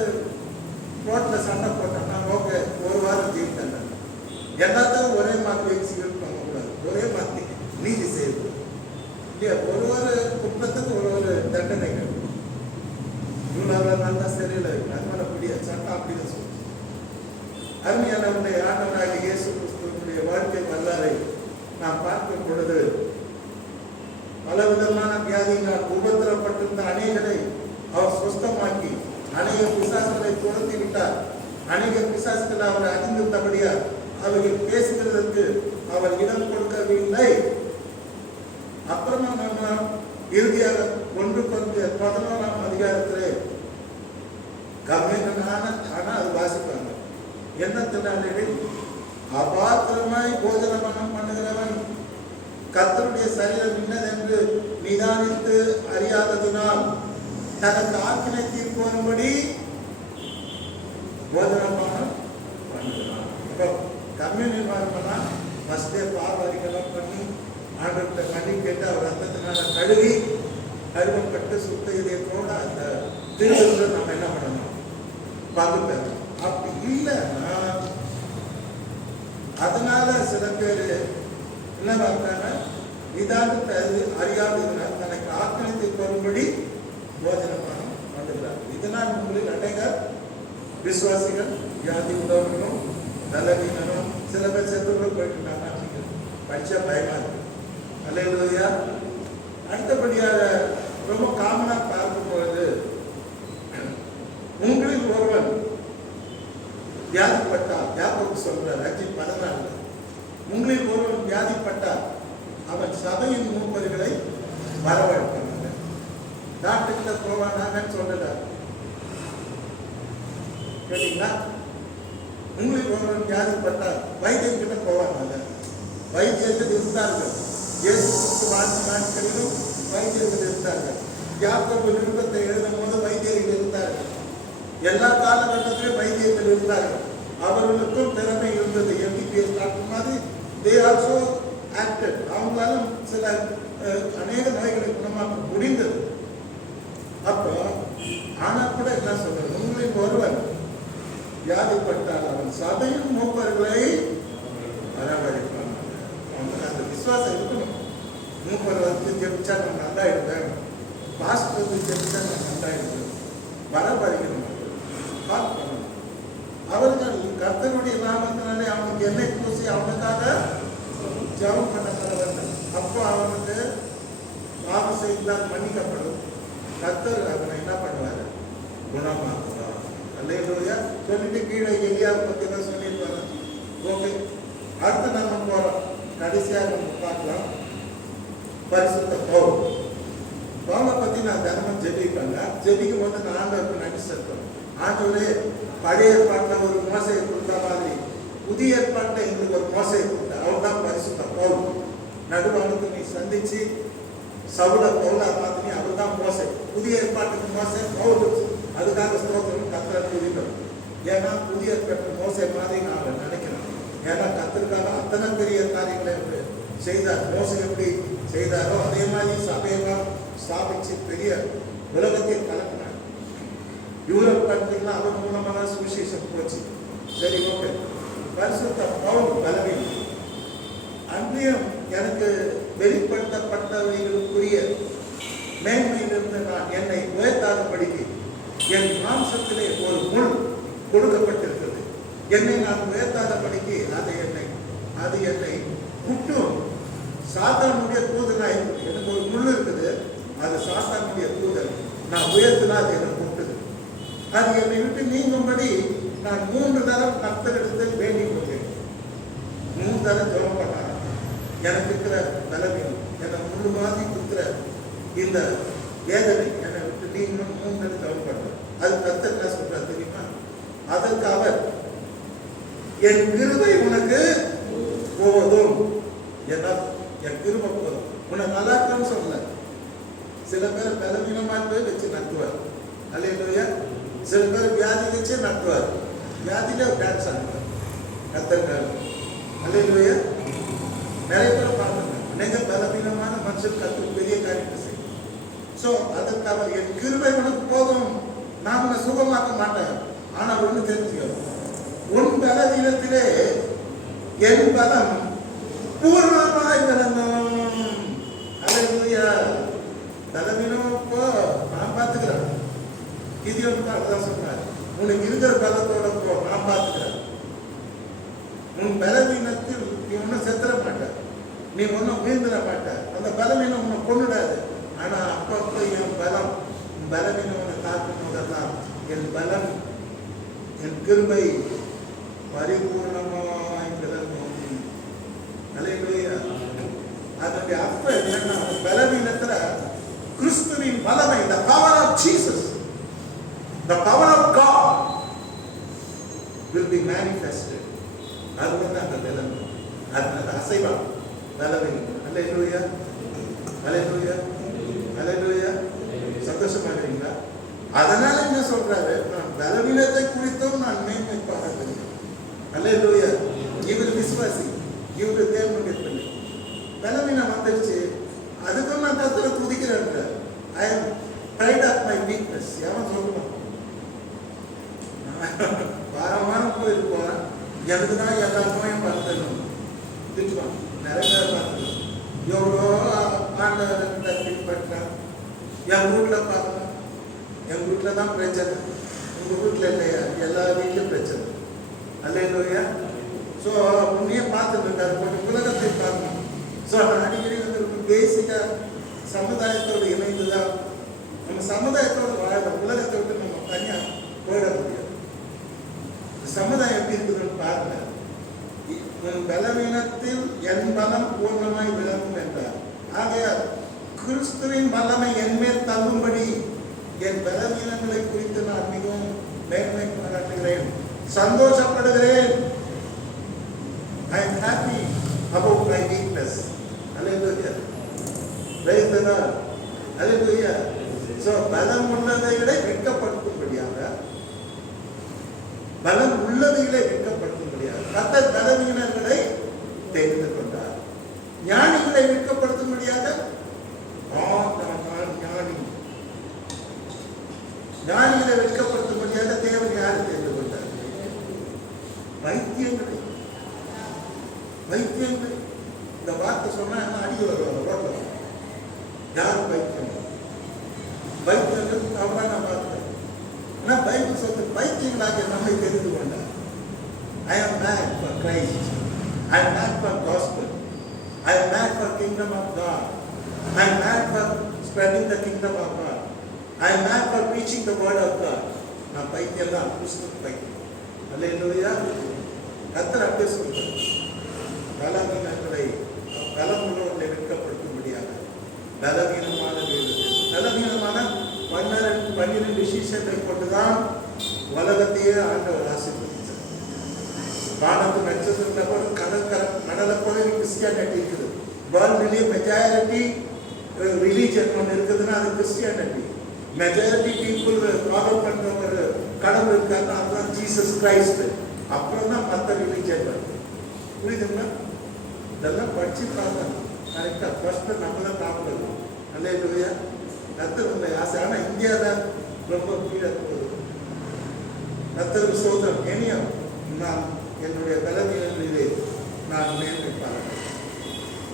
ரோட்டில் சண்டை போட்டான்னா ஓகே, 1 வாரம் ஜெயில் தண்டனை. எல்லாத்தையும் ஒரே மாதிரி எக்ஸிக்யூட் பண்ணக்கூடாது, ஒரே மாதிரி நீதி செய்யக்கூடாது இல்லையா? ஒரு குற்றத்துக்கு ஒரு தண்டனைகள். இவ்வளவு நல்லா சரியில்லை, அதனால அப்படியே சட்டம் அப்படின்னு சொல்லு. அருமையானவருடைய ஆண்டவராகிய இயேசு கிறிஸ்துவினுடைய வாழ்க்கை வரலாறை நாம் பார்க்கும் பொழுது பலவிதமான வியாதிகளால் உபத்திரப்பட்டிருந்த அநேகரை அவர் சுஸ்தமாக்கி அநேக பிசாசுகளை துரத்தி விட்டார். அநேக பிசாசுகள் அவரை அறிந்திருந்தபடியால் அவர்கள் பேசுகிறதற்கு அவர் இடம் கொடுக்கவில்லை. அப்புறமா நம்ம இறுதியாக 1 Corinthians 11 ஆனா அது வாசிப்பாங்க. என்னத்தினாலே அபாத்திரமாய் போஜன பண்ணுகிறவன் கர்த்தருடைய சரீரம் இன்னதென்று நிதானித்து அறியாததினால் தனக்கு ஆக்கினை தீர்ப்பு வரும்படி போஜனபானம் பண்ணுகிறான். இப்போ கம்யூனியன் வரணும்னா ஃபர்ஸ்டே பாவரிக்கலாம் பண்ணி ஆண்டவர்கிட்ட மன்னி கேட்டு அவர் ரத்தத்தினால கழுவி கழுவப்பட்டு சுத்த இதயத்தோட அந்த திருவிழா நம்ம என்ன பண்ணணும், பகுப்பேன். அப்படி இல்லைன்னா அதனால சில பேர் என்ன பண்றாங்க, நிதானத்தை அறியாததுனால் தனக்கு ஆக்கிரமித்து வரும்படி போஜனபானம் பண்ணுகிறார். இதனால் உங்களில் அநேகர் விசுவாசிகள் வியாதி உடவர்களும் நலவீனரும் சில பேர் செத்துகளும் போயிட்டுருக்காங்க. படிச்சா பயமா இருக்கு. அல்லேலூயா. அடுத்தபடியாக ரொம்ப காமனா பார்க்கும் பொழுது உங்களில் ஒருவன் வியாதிப்பட்டால், யாக்கோபு சொல்றார் 5:14, உங்களில் ஒருவன் வியாதிப்பட்டால் அவன் சபையின் மூப்பர்களை வரவழைப்பாங்க. டாக்டர்கிட்ட போவானாங்கன்னு சொல்லல, கேட்டீங்களா? உங்களில் ஒருவன் வியாதிப்பட்டால் வைத்தியம் கிட்ட போவாங்க. வைத்தியத்தில் இருந்தார்கள். இயேசு வாழ்ந்த நாட்களிலும் வைத்தியத்தில் இருந்தார்கள். யாக்கோபு நிருபத்தை எழுதும் போது வைத்தியர்கள் இருந்தார்கள். எல்லா காலகட்டத்திலும் வைத்தியத்தில் இருந்தார்கள். அவர்களுக்கும் திறமை இருந்தது. எம்பிபிஎஸ் டாக்டர் மாதிரி தே ஆல்சோ ஆக்டட். அவங்களாலும் சில அநேக நோய்களை குணமாக்க முடிந்தது. அப்போ ஆனா கூட என்ன சொல்றது, உங்களில் ஒருவன் வியாதிப்பட்டால் அவன் சபையின் மூப்பர்களை வரவழைப்பான். அந்த விசுவாசம் இருக்கணும். மூப்பர் வந்து ஜெபிச்சா நம்ம நல்லா இருப்பேன், பாஸ்டர் வந்து ஜெபிச்சா நம்ம நல்லா இருப்பேன், வரவழைக்கணும். அவர்கள் கர்த்தருடைய நாமத்தினாலே அவனுக்கு எண்ணெய் பூசி அவனுக்காக ஜெபம் பண்ண கடவுள். அப்போ அவனுக்கு பாவம் செய்தால் மன்னிக்கப்படும். கர்த்தர் அவனை என்ன பண்ணுவாரு, குணமாக்குவார். அல்லேலூயா. சொல்லிட்டு கீழே எலியாவை பத்தி தான் சொல்லியிருப்பாங்க. ஓகே, அடுத்து நம்ம போறோம். கடைசியாக நம்ம பார்க்கலாம் பரிசுத்த பவுல். பவுலை பத்தி நான் தினமும் ஜெபிப்பேங்க. ஜெபிக்கும் போது நான் ஆண்டவருக்கு நன்றி செலுத்துவேன். ஆண்டவரே, பழைய ஏற்பாட்டில் ஒரு மோசையை கொடுத்த மாதிரி புதிய ஏற்பாட்டில் எங்களுக்கு ஒரு மோசையை கொடுத்த அவர் தான் பரிசுத்த பவுல். நடுவானுக்கு நீ சந்திச்சு சவுல பவுலா பார்த்து அவர் தான் மோசை. புதிய ஏற்பாட்டுக்கு மோசை பவுல். அதுக்காக ஸ்தோத்திரம் கர்த்தரை துதிக்கிறோம். ஏன்னா புதிய ஏற்பாட்டு மோசை மாதிரி நான் நினைக்கிறேன். ஏன்னா கர்த்தருக்காக அத்தனை பெரிய காரியங்களை செய்தார். மோசை எப்படி செய்தாரோ அதே மாதிரி சபையெல்லாம் ஸ்தாபிச்சு பெரிய உலகத்தை கலக்கினார். யூரோப் கண்ட்ரிலாம் அவர் மூலமாக சுவிசேஷம் போச்சு. சரி, ஓகே. பரிசுத்த பவுல் பலவீனம் அன்றையும் எனக்கு வெளிப்படுத்தப்பட்டவைகளுக்குரிய மேன்மையிலிருந்து நான் என்னை உயர்த்தாதபடிக்கு என் மாம்சத்திலே ஒரு முள் கொடுக்கப்பட்டிருக்கிறது. என்னை நான் உயர்த்தாதபடிக்கு அது என்னை குட்டும். சாத்தானுடைய தூதனாய் எனக்கு ஒரு முள் இருக்குது. அது சாத்தானுடைய தூதன். நான் உயர்த்தினா அது எனக்கு குட்டுது. அது என்னை விட்டு நீங்கும்படி நான் 3 தரம் கர்த்தரிடத்தில் வேண்டிக் கொண்டேன். 3 தரம் ஜெபம் பண்ணார். எனக்கு இருக்கிற பலவீனம், என்னை முழுவாதி குத்துற இந்த வேதனை என்னை விட்டு நீங்களும் 3 தரம் ஜெபம் பண்றேன். அது கர்த்தர் என்ன சொல்றார் தெரியுமா? அதற்கு அவர், என் கிருபை உனக்கு போதும். என் கிருபை போதும், உன்னை நல்லா இருக்குன்னு சொல்லல. சில பேர் பலவீனமா போய் வச்சு நடத்துவார். அல்லேலூயா. சில பேர் வியாதி வச்சு நடத்துவார். வியாதியில டான்ஸ் ஆடுவார். கர்த்தர். அல்லேலூயா. நிறைய பேர் பார்க்கணும். அநேக பலவீனமான மனுஷன் கர்த்தர் பெரிய காரியத்தை செய்யும். ஸோ அதற்கு அவர், என் கிருபை உனக்கு போதும், நான் உன்னை சுகமாக்க மாட்டேன். ஆனால் ஒன்று தெரிஞ்சுக்கோ, உன் பலவீனத்திலே என் பலம் பூர்ணமாய் விளங்கும். அல்லேலூயா. பலவீனம் இப்போ நான் பார்த்துக்கிறேன். கிதியோன் தான் சொன்னார், உனக்கு இருக்கிற பலத்தோட போ, நான் பார்த்துக்கிறேன். உன் பலவீனத்தில் நீ ஒன்றும் செத்துற மாட்ட, நீ ஒன்றும் வீழ்ந்துட மாட்ட. அந்த பலவீனம் உன்னை கொண்டுடாது. ஆனால் அப்பப்போ என் பலம், உன் பலவீனம் உன்னை தாக்கும் போதெல்லாம் என் பலம், என் கிருபை பரிபூர்ணமாய் விளங்கும். அல்லேலூயா. அதனுடைய அர்த்தம் என்னன்னா, பலவீனத்துல கிறிஸ்துவின் வல்லமை, the power of Jesus, the power of God manifested. அதுதான் அந்த பலன். அது அசைவா பலவீனம். அல்லேலூயா, அல்லேலூயா, அல்லேலூயா. சந்தோஷமா இருக்கீங்களா? அதனால என்ன சொல்றாரு, நான் பலவீனத்தை குறித்தும் நான் மேன்மை பாராட்டுகிறேன். அல்லேலூயா. இவர் விசுவாசி, இவர் தேவனுடைய பிள்ளை. பலவீனம் வந்துருச்சு, அதுக்கும் நான் கர்த்தரை துதிக்கிறேன். ஐ am pride of my weakness. எவன் சொல்லுவான்? வாரம் போயிருப்பான், எனக்கு தான் எல்லா நோயும் பார்த்தணும் திட்டுவான். நிறைய பேர் பார்த்துருக்கோம். எவ்வளோ ஆண்டவர்கிட்ட பின்பற்றான். என் வீட்டில் பார்க்கணும், என் வீட்டில் தான் பிரச்சனை, உங்கள் வீட்டில் இல்லையா? எல்லா வீட்லையும் பிரச்சனை. அல்லேலூயா. ஸோ உன்னையே பார்த்துட்டு இருக்காரு, கொஞ்சம் உலகத்தை பார்க்கணும். ஸோ நான் அடிக்கடி வந்து பேசிக்காக சமுதாயத்தோடு இணைந்து தான் நம்ம சமுதாயத்தோடு வாழணும். உலகத்தை விட்டு நம்ம தனியாக போயிட முடியாது. சமுதாயம் எப்படி இருக்குதுன்னு பாருங்க. உன் பலவீனத்தில் என் பலம் பூர்ணமாய் விளங்கும் என்றார். ஆகையால் கிறிஸ்துவின் வல்லமை என் மேல் தள்ளும்படி என் பலவீனங்களை குறித்து நான் மிகவும் மேன்மை பாராட்டுகிறேன், சந்தோஷப்படுகிறேன். I am happy about my weakness. Hallelujah. Praise the Lord. Hallelujah. So பலம் உள்ளவைகளை வெட்கப்படுத்தும்படியாக, பலம் உள்ளவைகளை வெட்கப்படுத்தும்படியாக கர்த்தர் பலவீனர்களை தெரிந்து கொண்டார். ஞானிகளை வெட்கப்படுத்தும்படியாக ஞானி, ஞானிகளை வெட்கப்படுத்தும்படியாக தேவன் யாரை தெரிந்து கொண்டார்? வைத்தியங்களை. வைத்தியங்கள். இந்த வார்த்தை சொன்னா அடிக்க வருவாங்க. யார் வைத்தியம்? வைத்தியங்கள் அவன் நான் பார்த்தேன். ஆனால் பைபிள் சொல்ற வைத்தியங்களாக நம்மை தெரிந்து கொண்டார். I am mad for Christ. I am mad for gospel. I am mad for kingdom of God. I am mad for spreading the kingdom of God. I am mad for preaching the word of God. நான் பைத்தியம் தான், கிறிஸ்துவ பைத்தியம். அல்லேலூயா. கர்த்தர் அப்படியே சொல்றார். பலவீனங்களை பலமுள்ளவர்களை வெட்கப்படுத்தும்படியாக பலவீனமான பலவீனமான 12 விசேஷத்தை கொண்டுதான் உலகத்தையே ஆண்டவர் ஆசீர்வதித்தார். வானத்து நட்சத்திரத்தை போல கடலை போல கிறிஸ்டியானிட்டி இருக்குது. வேர்ல்டுலேயே மெஜாரிட்டி ரிலீஜன் ஒன்று இருக்குதுன்னா அது கிறிஸ்டியானிட்டி. மெஜாரிட்டி பீப்புள் ஃபாலோ பண்ணுற ஒரு கடவுள் இருக்காருன்னா அதுதான் ஜீசஸ் கிரைஸ்ட். அப்புறம் தான் மற்ற ரிலீஜன் வருது. புரியுதுங்களா? இதெல்லாம் படிச்சு பார்க்கணும் கரெக்டாக. ஃபர்ஸ்ட் நம்ம தான் பார்க்கணும். அல்லேலூயா. கர்த்தருடைய ஆசை. ஆனால் இந்தியாவில் ரொம்ப கீழே போகுது. கர்த்தருக்கு சோதரம். இனியும் நான் என்னுடைய பலவீனங்களிலே நான் மேன்மை பாருங்கள்.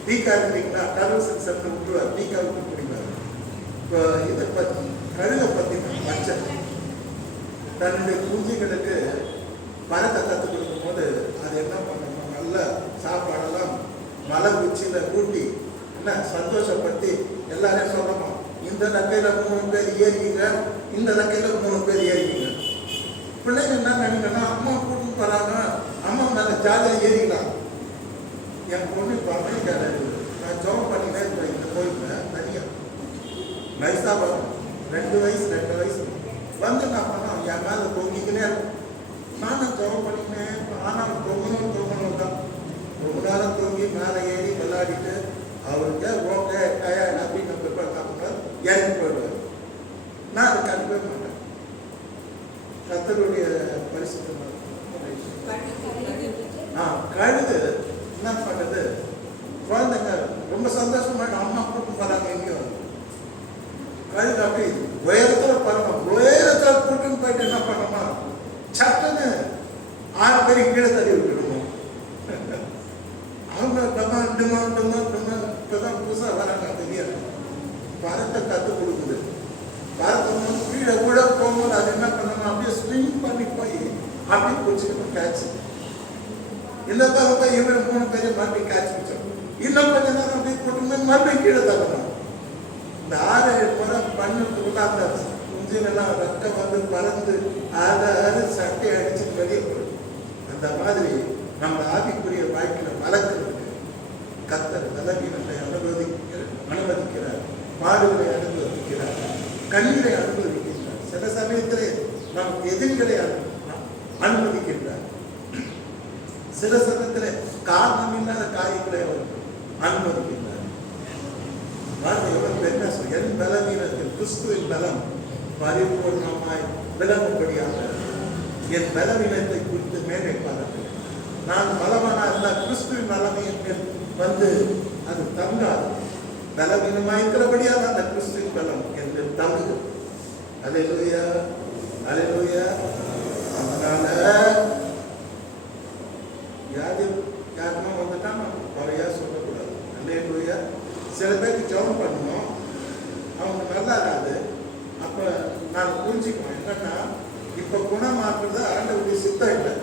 டீக்கா இருக்கீங்களா? கடவுள் சென்று விட்டுருவார். டீக்கா விட்டு பிடிப்பார். இப்போ இதை பற்றி கழுகை பற்றி மச்சம் தன்னுடைய பூஜைகளுக்கு பறக்க கற்றுக் கொடுக்கும் போது அது என்ன பண்ணணும், நல்ல சாப்பாடெல்லாம் மலை உச்சியில் கூட்டி என்ன சந்தோஷப்படுத்தி எல்லாரையும் சொல்லணும், இந்த ரெக்கையில் 3 பேர் ஏறிங்க, இந்த ரெக்கையில் 3 பேர் ஏறிங்க. பிள்ளைங்க என்ன நினைக்கணும், அம்மா கூட்டின்னு போகிறாங்க, அம்மா நல்லா ஜாலியாக ஏறிக்கலாம். என் பொண்ணு இப்போ அமெரிக்காவில் இருக்குது. நான் ஜோம் பண்ணினேன் இருப்பேன் இந்த கோயிலில் தனியாக நைஸாக வரும். 2 வயசு வந்து நான் பண்ணோம் என் மேலே தொங்கிக்கினே இருக்கும். நானும் ஜோம் பண்ணினேன். ஆனால் தொங்கணும் தான். ரொம்ப நேரம் தூங்கி மேலே ஏறி விளையாடிட்டு அவருக்கு ஓகே டயர்ட் அப்படின்னு நம்ம பார்க்கும்போது இறங்கி போயிடுவார். நான் அதை கண்டுக்கவே மாட்டேன். கர்த்தருடைய பரிசுத்தம். கழுது என்ன பண்ணுது, குழந்தைங்க ரொம்ப சந்தோஷமாக அம்மா கூட்டு போகிறாங்க எங்கேயோ. கழுது அப்படி உயரத்தில் பரவாயில்ல, உயரத்தில் கூட்டுன்னு போயிட்டு என்ன பண்ணணுமா, சட்டுன்னு 6 பேரும் கீழே தள்ளி விட்டுடுவோம். அவங்க இப்போதான் புதுசாக வராங்க, தெரியாது. பரத்தை கற்றுக் கொடுக்குது. பரத்தை கீழே கூட போகும்போது அது என்ன பண்ணணும், அப்படியே ஸ்விங் பண்ணி போய் அப்படியே பிடிச்சிக்கணும் கேட்ச். இந்த பக்கம் இவங்க 3 பேரும் மறுபடியும் கேட்ச் பிடிச்சோம். இன்னும் கொஞ்சம் நேரம் அப்படியே போட்டும்போது மறுபடியும் கீழே தள்ளணும். இந்த 6-7 முறை பண்ணுறதுக்குள்ள அந்த குஞ்சுங்கெல்லாம் ரத்தம் வந்து பறந்து அதை சட்டை அடிச்சு வெளியே போடும். அந்த மாதிரி நம்ம ஆவிக்குரிய வாழ்க்கையில் வளர்க்கிறதுக்கு கர்த்தர் பலவீனத்தை அனுமதிக்கிறார், பாடுகளை அனுமதிக்கிறார், கண்ணீரை அனுமதிக்கின்றார், சில சமயத்திலே நமக்கு எதிரிகளை அனுமதிக்கின்றார். சில சமயத்துல காரணம் இல்லாத காரியங்களை அவர் அனுமதிக்கின்றார். எவ்வளவு பெருமை சொல். என் பலவீனத்தில் கிறிஸ்துவின் பலம் பரிபூர்ணமாய் விளங்கும்படியாக என் பலவீனத்தை குறித்து மேலே பாருங்கள். நான் பலவானா இருந்தால் கிறிஸ்துவின் பலமை என் வந்து அது தங்காது. பலவீனமாயிருக்கிறபடியாக அந்த கிறிஸ்துவின் பலம் என்று தங்குது. அல்லேலூயா, அல்லேலூயா. அதனால யாருமா வந்துட்டா நம்ம குறையா சொல்லக்கூடாது. அல்லேலூயா. சில பேருக்கு ஜெபம் பண்ணணும், அவங்க நல்லா இருக்காது. அப்ப நான் புரிஞ்சுக்குவேன் என்னன்னா, இப்ப குணமாக்குறது ஆண்டவருடைய சித்தம் இல்லை.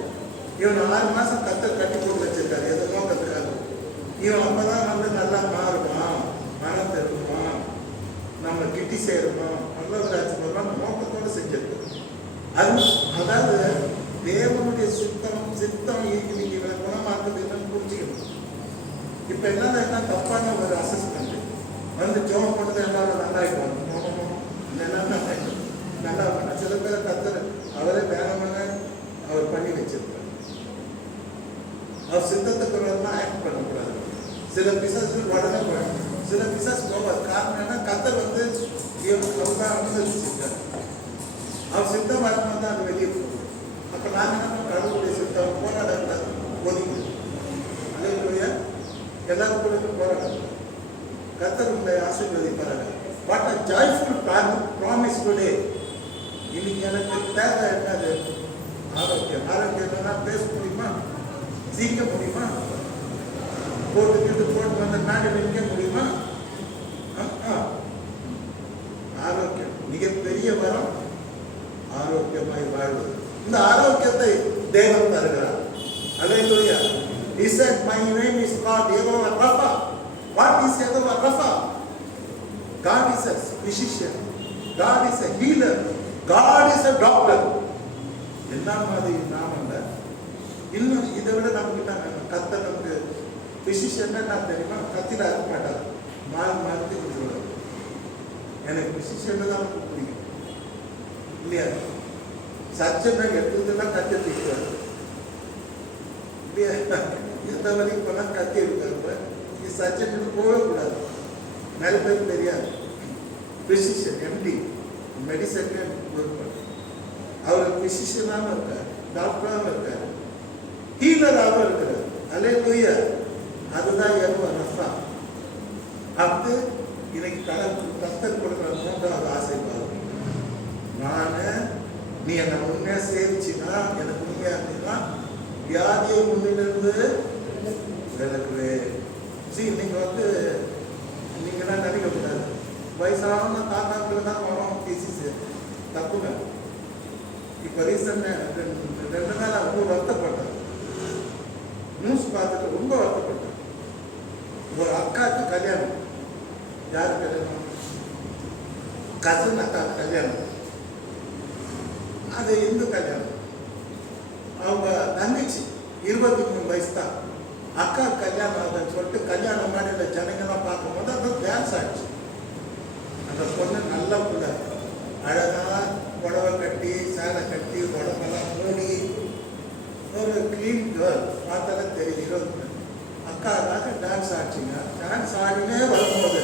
இவன் 6 மாசம் கட்டி போட்டு வச்சிருக்காரு எதோ நோக்கத்துக்காக. இவன் அப்பதான் வந்து நல்லா மாறுவான், மனம் தருவான், நம்ம கிட்டி சேருவான், நல்லவராட்சி வருவான் நோக்கத்தோடு செஞ்சிருக்கு. அதாவது தேவனுடைய சித்தம் இன்னைக்கு இவனை குணமாக்குது என்னன்னு புரிஞ்சுக்கணும். இப்ப என்ன தப்பான ஒரு அசஸ்மெண்ட் வந்து ஜோம் பண்ணது எல்லாரும் நல்லா இருக்கும், நல்லா பண்ண. சில பேரை கத்தர் அவரே வேணும்னு அவர் பண்ணி வச்சிருப்பார். அவர் சித்தத்துக்கு வரலாம் ஆக்ட் பண்ணக்கூடாது. சில பிசாசுகள் உடனே போயிடும், சில பிசாசு போவார். காரணம் என்ன, கத்தர் வந்து அனுமதிச்சிருக்காரு. அவர் சித்தம் வரணும் தான் அது வெளியே போகும். அப்ப நாங்க என்ன கடவுளுடைய சித்தம் போராடக்கூடாது, ஒதுக்கி அல்லேலூயா. எல்லாரும் கூட போராடக்கூடாது. கத்தர் உங்களை ஆசீர்வதிப்பாராங்க. What a joyful promise today. இன்னைக்கு எனக்கு தேவை என்னது? ஆரோக்கியம். ஆரோக்கியம்னா பேச முடியுமா, சிரிக்க முடியுமா, போட்டு வந்து நாடு நிற்க முடியுமா? ஆரோக்கியம் மிகப்பெரிய வரம். ஆரோக்கியமாய் வாழ்வது, இந்த ஆரோக்கியத்தை தேவன் தருகிறார். அல்லேலூயா. He said, my name is called Jehovah Rapha. What is Jehovah Rapha? God is a physician, God is a healer, God is a doctor. என்ன மாதிரி நாம இல்லை. இன்னும் இதை விட நமக்கு கத்த நமக்கு பிசிஷியன் நான் தெரியுமா, கத்தில இருக்க மாட்டார், மாற்றி கொடுத்துருவார். எனக்கு பிசிஷியன் தான் நமக்கு பிடிக்கும் இல்லையா? சர்ஜனை எடுத்ததெல்லாம் கத்தி எடுத்துக்கிறார் இல்லையா? எந்த வரைக்கும் போனால் கத்தி எடுக்கிறார். இது சர்ஜனுக்கு போகவே கூடாது. நிறைய பேருக்கு தெரியாது. பிசிஷியன் எம்டி மெடிசன் ஒர்க் பண்ண அவர் பிசிஷியனாகவும் இருக்கார், டாக்டராகவும் இருக்கார், ஹீலராகவும் இருக்கிறார். அல்லேலூயா. அதுதான் யெகோவா ரஃபா. அப்போ இன்னைக்கு கத்தர் கொடுக்குற 3வது ஆசீர்வாதம், நீ என்னை உண்மையா சேவிச்சுனா, எனக்கு உண்மையா இருந்தீங்கன்னா வியாதியை முன்னிலிருந்து விலக்குவே. நீங்க வந்து நீங்களாம் நினைக்கக்கூடாது, வயசான தாத்தாக்கள் தான் வரும் டிசிஸ். தப்புங்க. இப்போ ரீசெண்டாக 2 நாள் ரொம்ப வருத்தப்பட்டேன். நியூஸ் பார்த்துட்டு ரொம்ப வருத்தப்பட்டேன். ஒரு அக்காவுக்கு கல்யாணம். யாரு கல்யாணம்? கசன் அக்காவுக்கு கல்யாணம். அது இந்து கல்யாணம். அவங்க தங்கச்சி 23 வயசு தான். அக்கா கல்யாணம் ஆகுதுன்னு சொல்லிட்டு கல்யாணம் மாதிரி ஜனங்கள்லாம் பார்க்கும்போது அது டான்ஸ் ஆயிடுச்சு. அந்த பொண்ணு நல்ல பிள்ளை, அழகா புடவை கட்டி சேலை கட்டி உடம்பெல்லாம் மூடி ஒரு கிளீன் கேர்ள், பார்த்தாலே தெரியுது. அக்காக்காக டான்ஸ் ஆச்சுங்க. டான்ஸ் ஆடினே வரும்போது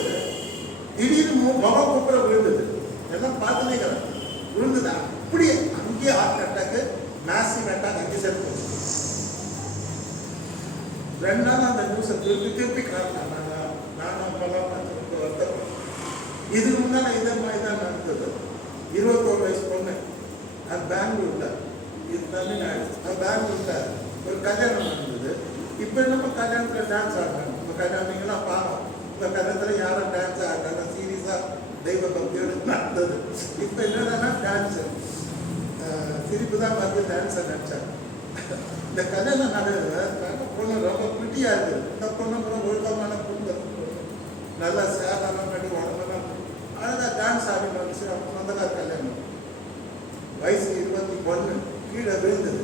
திடீர்னு முகம் கூப்பிட விழுந்தது. எல்லாம் பார்த்துனே விழுந்தது. அப்படியே அங்கேயே ஹார்ட் அட்டாக்கு, மேசிவ் அட்டாக் அங்கே சேர்த்து 2 நாள் அந்த நியூஸை திருப்பி காட்டினாங்க. நானும் அப்பெல்லாம் பார்த்து வருத்தப்படும். இதுக்கு முன்னால இதே மாதிரி தான் நடந்தது. 21 வயசு பொண்ணு, அது பெங்களூர்ல, இது தமிழ்நாடு, அது பெங்களூர்ல ஒரு கல்யாணம் நடந்தது. இப்போ நம்ம கல்யாணத்தில் டான்ஸ் ஆடுறாங்க. நம்ம கல்யாணங்கள்லாம் பாவம், இந்த கல்யாணத்தில் யாரும் டான்ஸ் ஆடுறாங்க, சீரியஸாக தெய்வ பக்தியோடு நடந்தது. இப்போ என்னன்னா டான்ஸு சிரிப்பு தான் வந்து டான்ஸை நினச்சாங்க. இந்த கல்யாணம் நடக்குது, பொண்ணு ரொம்ப பிரிட்டியா இருக்குது. இந்த பொண்ணு கூட ஒழுக்கமான பொண்ணு, நல்லா சேலாம் கட்டி உடம்பெல்லாம் அழகா டான்ஸ் ஆடி வந்துச்சு. அவங்க சொந்தக்கார கல்யாணம், வயசு 21, கீழே விழுந்தது.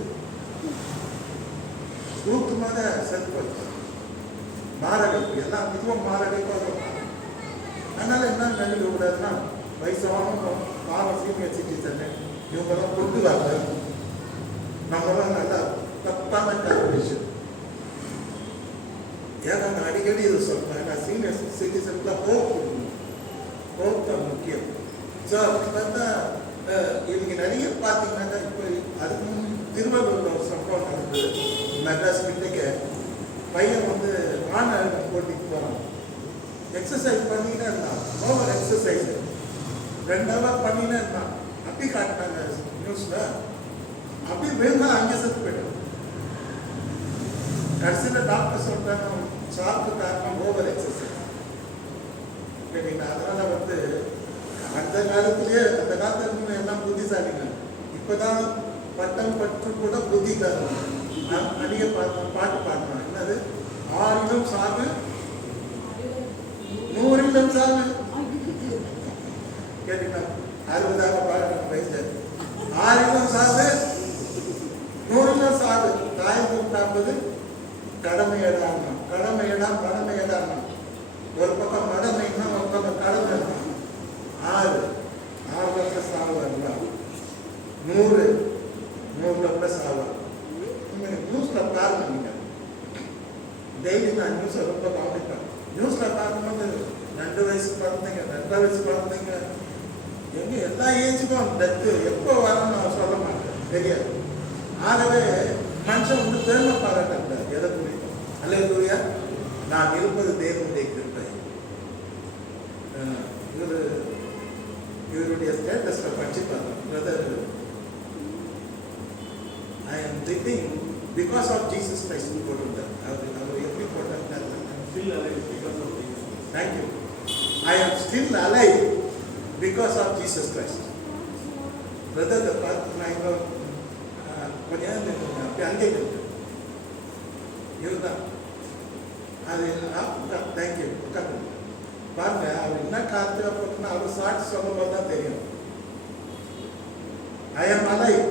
தூக்கமாக செத்து மாரடைப்பு, எல்லாம் மிகவும் மாரடைப்பாக. அதனால என்ன நினைக்க கூடாதுன்னா, வயசான பாவம் சீனியர் சிட்டிசன் இவங்கெல்லாம் கொண்டு வரல. நம்மளாம் நல்லா தப்பான கால்குலேஷன். அடிக்கடி இது சொல்றேன். நான் சீனியர் சிட்டிசனுக்கு ஹோப் தான் முக்கியம். ஸோ அப்படி பார்த்தா இன்னைக்கு நிறைய பார்த்தீங்கன்னா இப்போ அதுக்கு திருவள்ளூரில் ஒரு சம்பவம் நடந்தது. மெட்ராஸ் கிட்டக்க பையன் வந்து மாநில போட்டிக்கு போகிறான். எக்ஸசைஸ் பண்ணிக்கிட்டே இருந்தான். ஓவர் எக்ஸசைஸ் 2 hour பண்ணினே இருந்தான். அப்படி காட்டினாங்க நியூஸில். அப்படி விழுந்தா அங்கே செத்து போயிட்டான். கடைசியில் டாக்டர் சொல்றாங்க சாப்பிட்டு காரணம் ஓவர் எக்ஸசைஸ். அதனால வந்து அந்த காலத்துல எல்லாம் புத்திசாலிங்க. இப்பதான் பட்டம் பற்று கூட புத்தி தரணும். அடிய பாட்டு பாடுறான். என்னது 6 சாகு 100 சாகு கேட்டீங்கன்னா 60 பாடுற வயசு 6 சாகு 100 சாகு. தாயகம் காப்பது கடமையடானா கடமையடானா ஒரு பக்கம் கடமைன்னா ஒரு பக்கம் கடமை. 6 லட்சம் சாகுவாங்களா 100 சாகுவாங்க. நியூஸ்ல பாருங்க. நீங்க டெய்லி நான் நியூஸை ரொம்ப கவனிப்பேன். நியூஸ்ல பார்க்கும்போது 2 வயசு குழந்தைங்க 2 வயசு குழந்தைங்க எங்க எல்லா ஏஜுக்கும் டெத்து எப்போ வரணும்னு சொல்ல மாட்டேன், தெரியாது. ஆகவே மனுஷன் வந்து பெருமை பாராட்டக்கூடாது. எதை குறிக்கும் அல்லேலூயா. நான் இருப்பது தேவனுடைய கிருபை. இவருடைய ஸ்டேட்டஸ்ல படிச்சுப்பாங்க. Brother, I am living because of Jesus Christ போட்டிருந்தார். அவர் எப்படி போட்டார்? Thank you. I am still alive because of Jesus Christ. Brother பார்த்து நான் இப்போ கொஞ்ச நேரம் அப்படி அங்கே இருக்கு இதுதான் அது. தேங்க்யூ. உட்காந்து பாருங்க. அவர் என்ன காத்து அப்படின்னா அவர் சாட்சி சொல்லும்போது தான் தெரியும். ஐ எம் அலைவ்.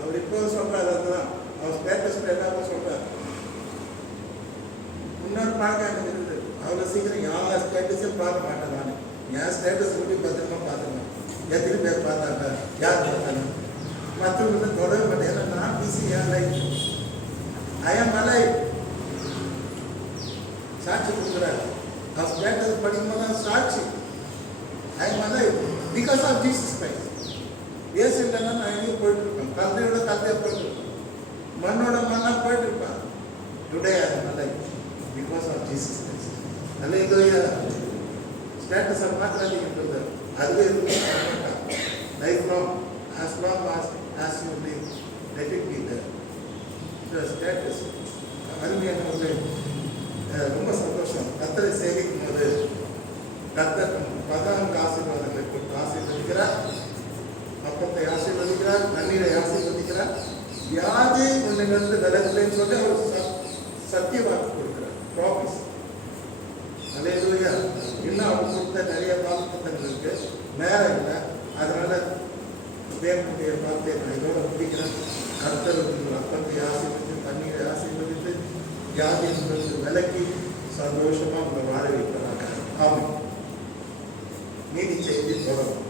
அவர் இப்போ சொல்றாரு. அதுதான் அவர் ஸ்டேட்டஸ்ல எல்லாமே சொல்றாரு. முன்னாடி பார்க்க எனக்கு இருக்குது. அவ்வளோ சீக்கிரம் யார் ஸ்டேட்டஸையும் பார்க்க மாட்டேன். நான் என் ஸ்டேட்டஸ் எப்படி பத்திரமா பார்த்துக்கணும். எத்தனை பேர் பார்த்தாங்க, யார் பார்த்தாங்க, மற்றவங்க தொடர மாட்டேன். ஏன்னா நான் பிஸி. என் லைஃப் ஐ எம் அலைவ். சாட்சி கொடுக்குறாரு. அவர் ஸ்டேட்டஸ் படிக்கும்போது தான் சாட்சி. I am alive because of Jesus Christ. ஏசு இல்லைன்னா நான் எங்கேயும் போயிட்டு இருப்பேன். கல்லையோட கல்லையாக போயிட்டு இருப்பேன். மண்ணோட மண்ணாக போயிட்டு இருப்பேன். Today I am alive because of Jesus Christ. Hallelujah. ஸ்டேட்டஸை மாற்றாதீங்கன்றது அதுவே life long as long as you live, let it be there. The status. அருமையானவர்களே, ரொம்ப சந்தோஷம். கர்த்தரை சேவிக்கும் போது கர்த்தர் 14 ஆசீர்வாதங்களை கொடுத்து ஆசீர்வதிக்கிறார். அப்பத்தை ஆசீர்வதிக்கிறார். தண்ணீரை ஆசீர்வதிக்கிறார். வியாதி உன்னிலிருந்து விலகுலேன்னு சொல்லி அவர் சத்திய வாக்கு கொடுக்கிறார். ப்ராமிஸ். அல்லேலூயா. இன்னும் அவர் கொடுத்த நிறைய வாக்குத்தத்தங்கள் இருக்கு. நேரம் இல்லை. அதனால தேவனுடைய வார்த்தையை நான் இதோட முடிக்கிறேன். கர்த்தர் அப்பத்தை ஆசீர்வதித்து தண்ணீரை ஆசீர்வதித்து வியாதியிலிருந்து விலக்கி சந்தோஷமா உங்களை வாழ வைக்கிறாங்க. ஆமாம். நீதி செய்தி தொடரும்.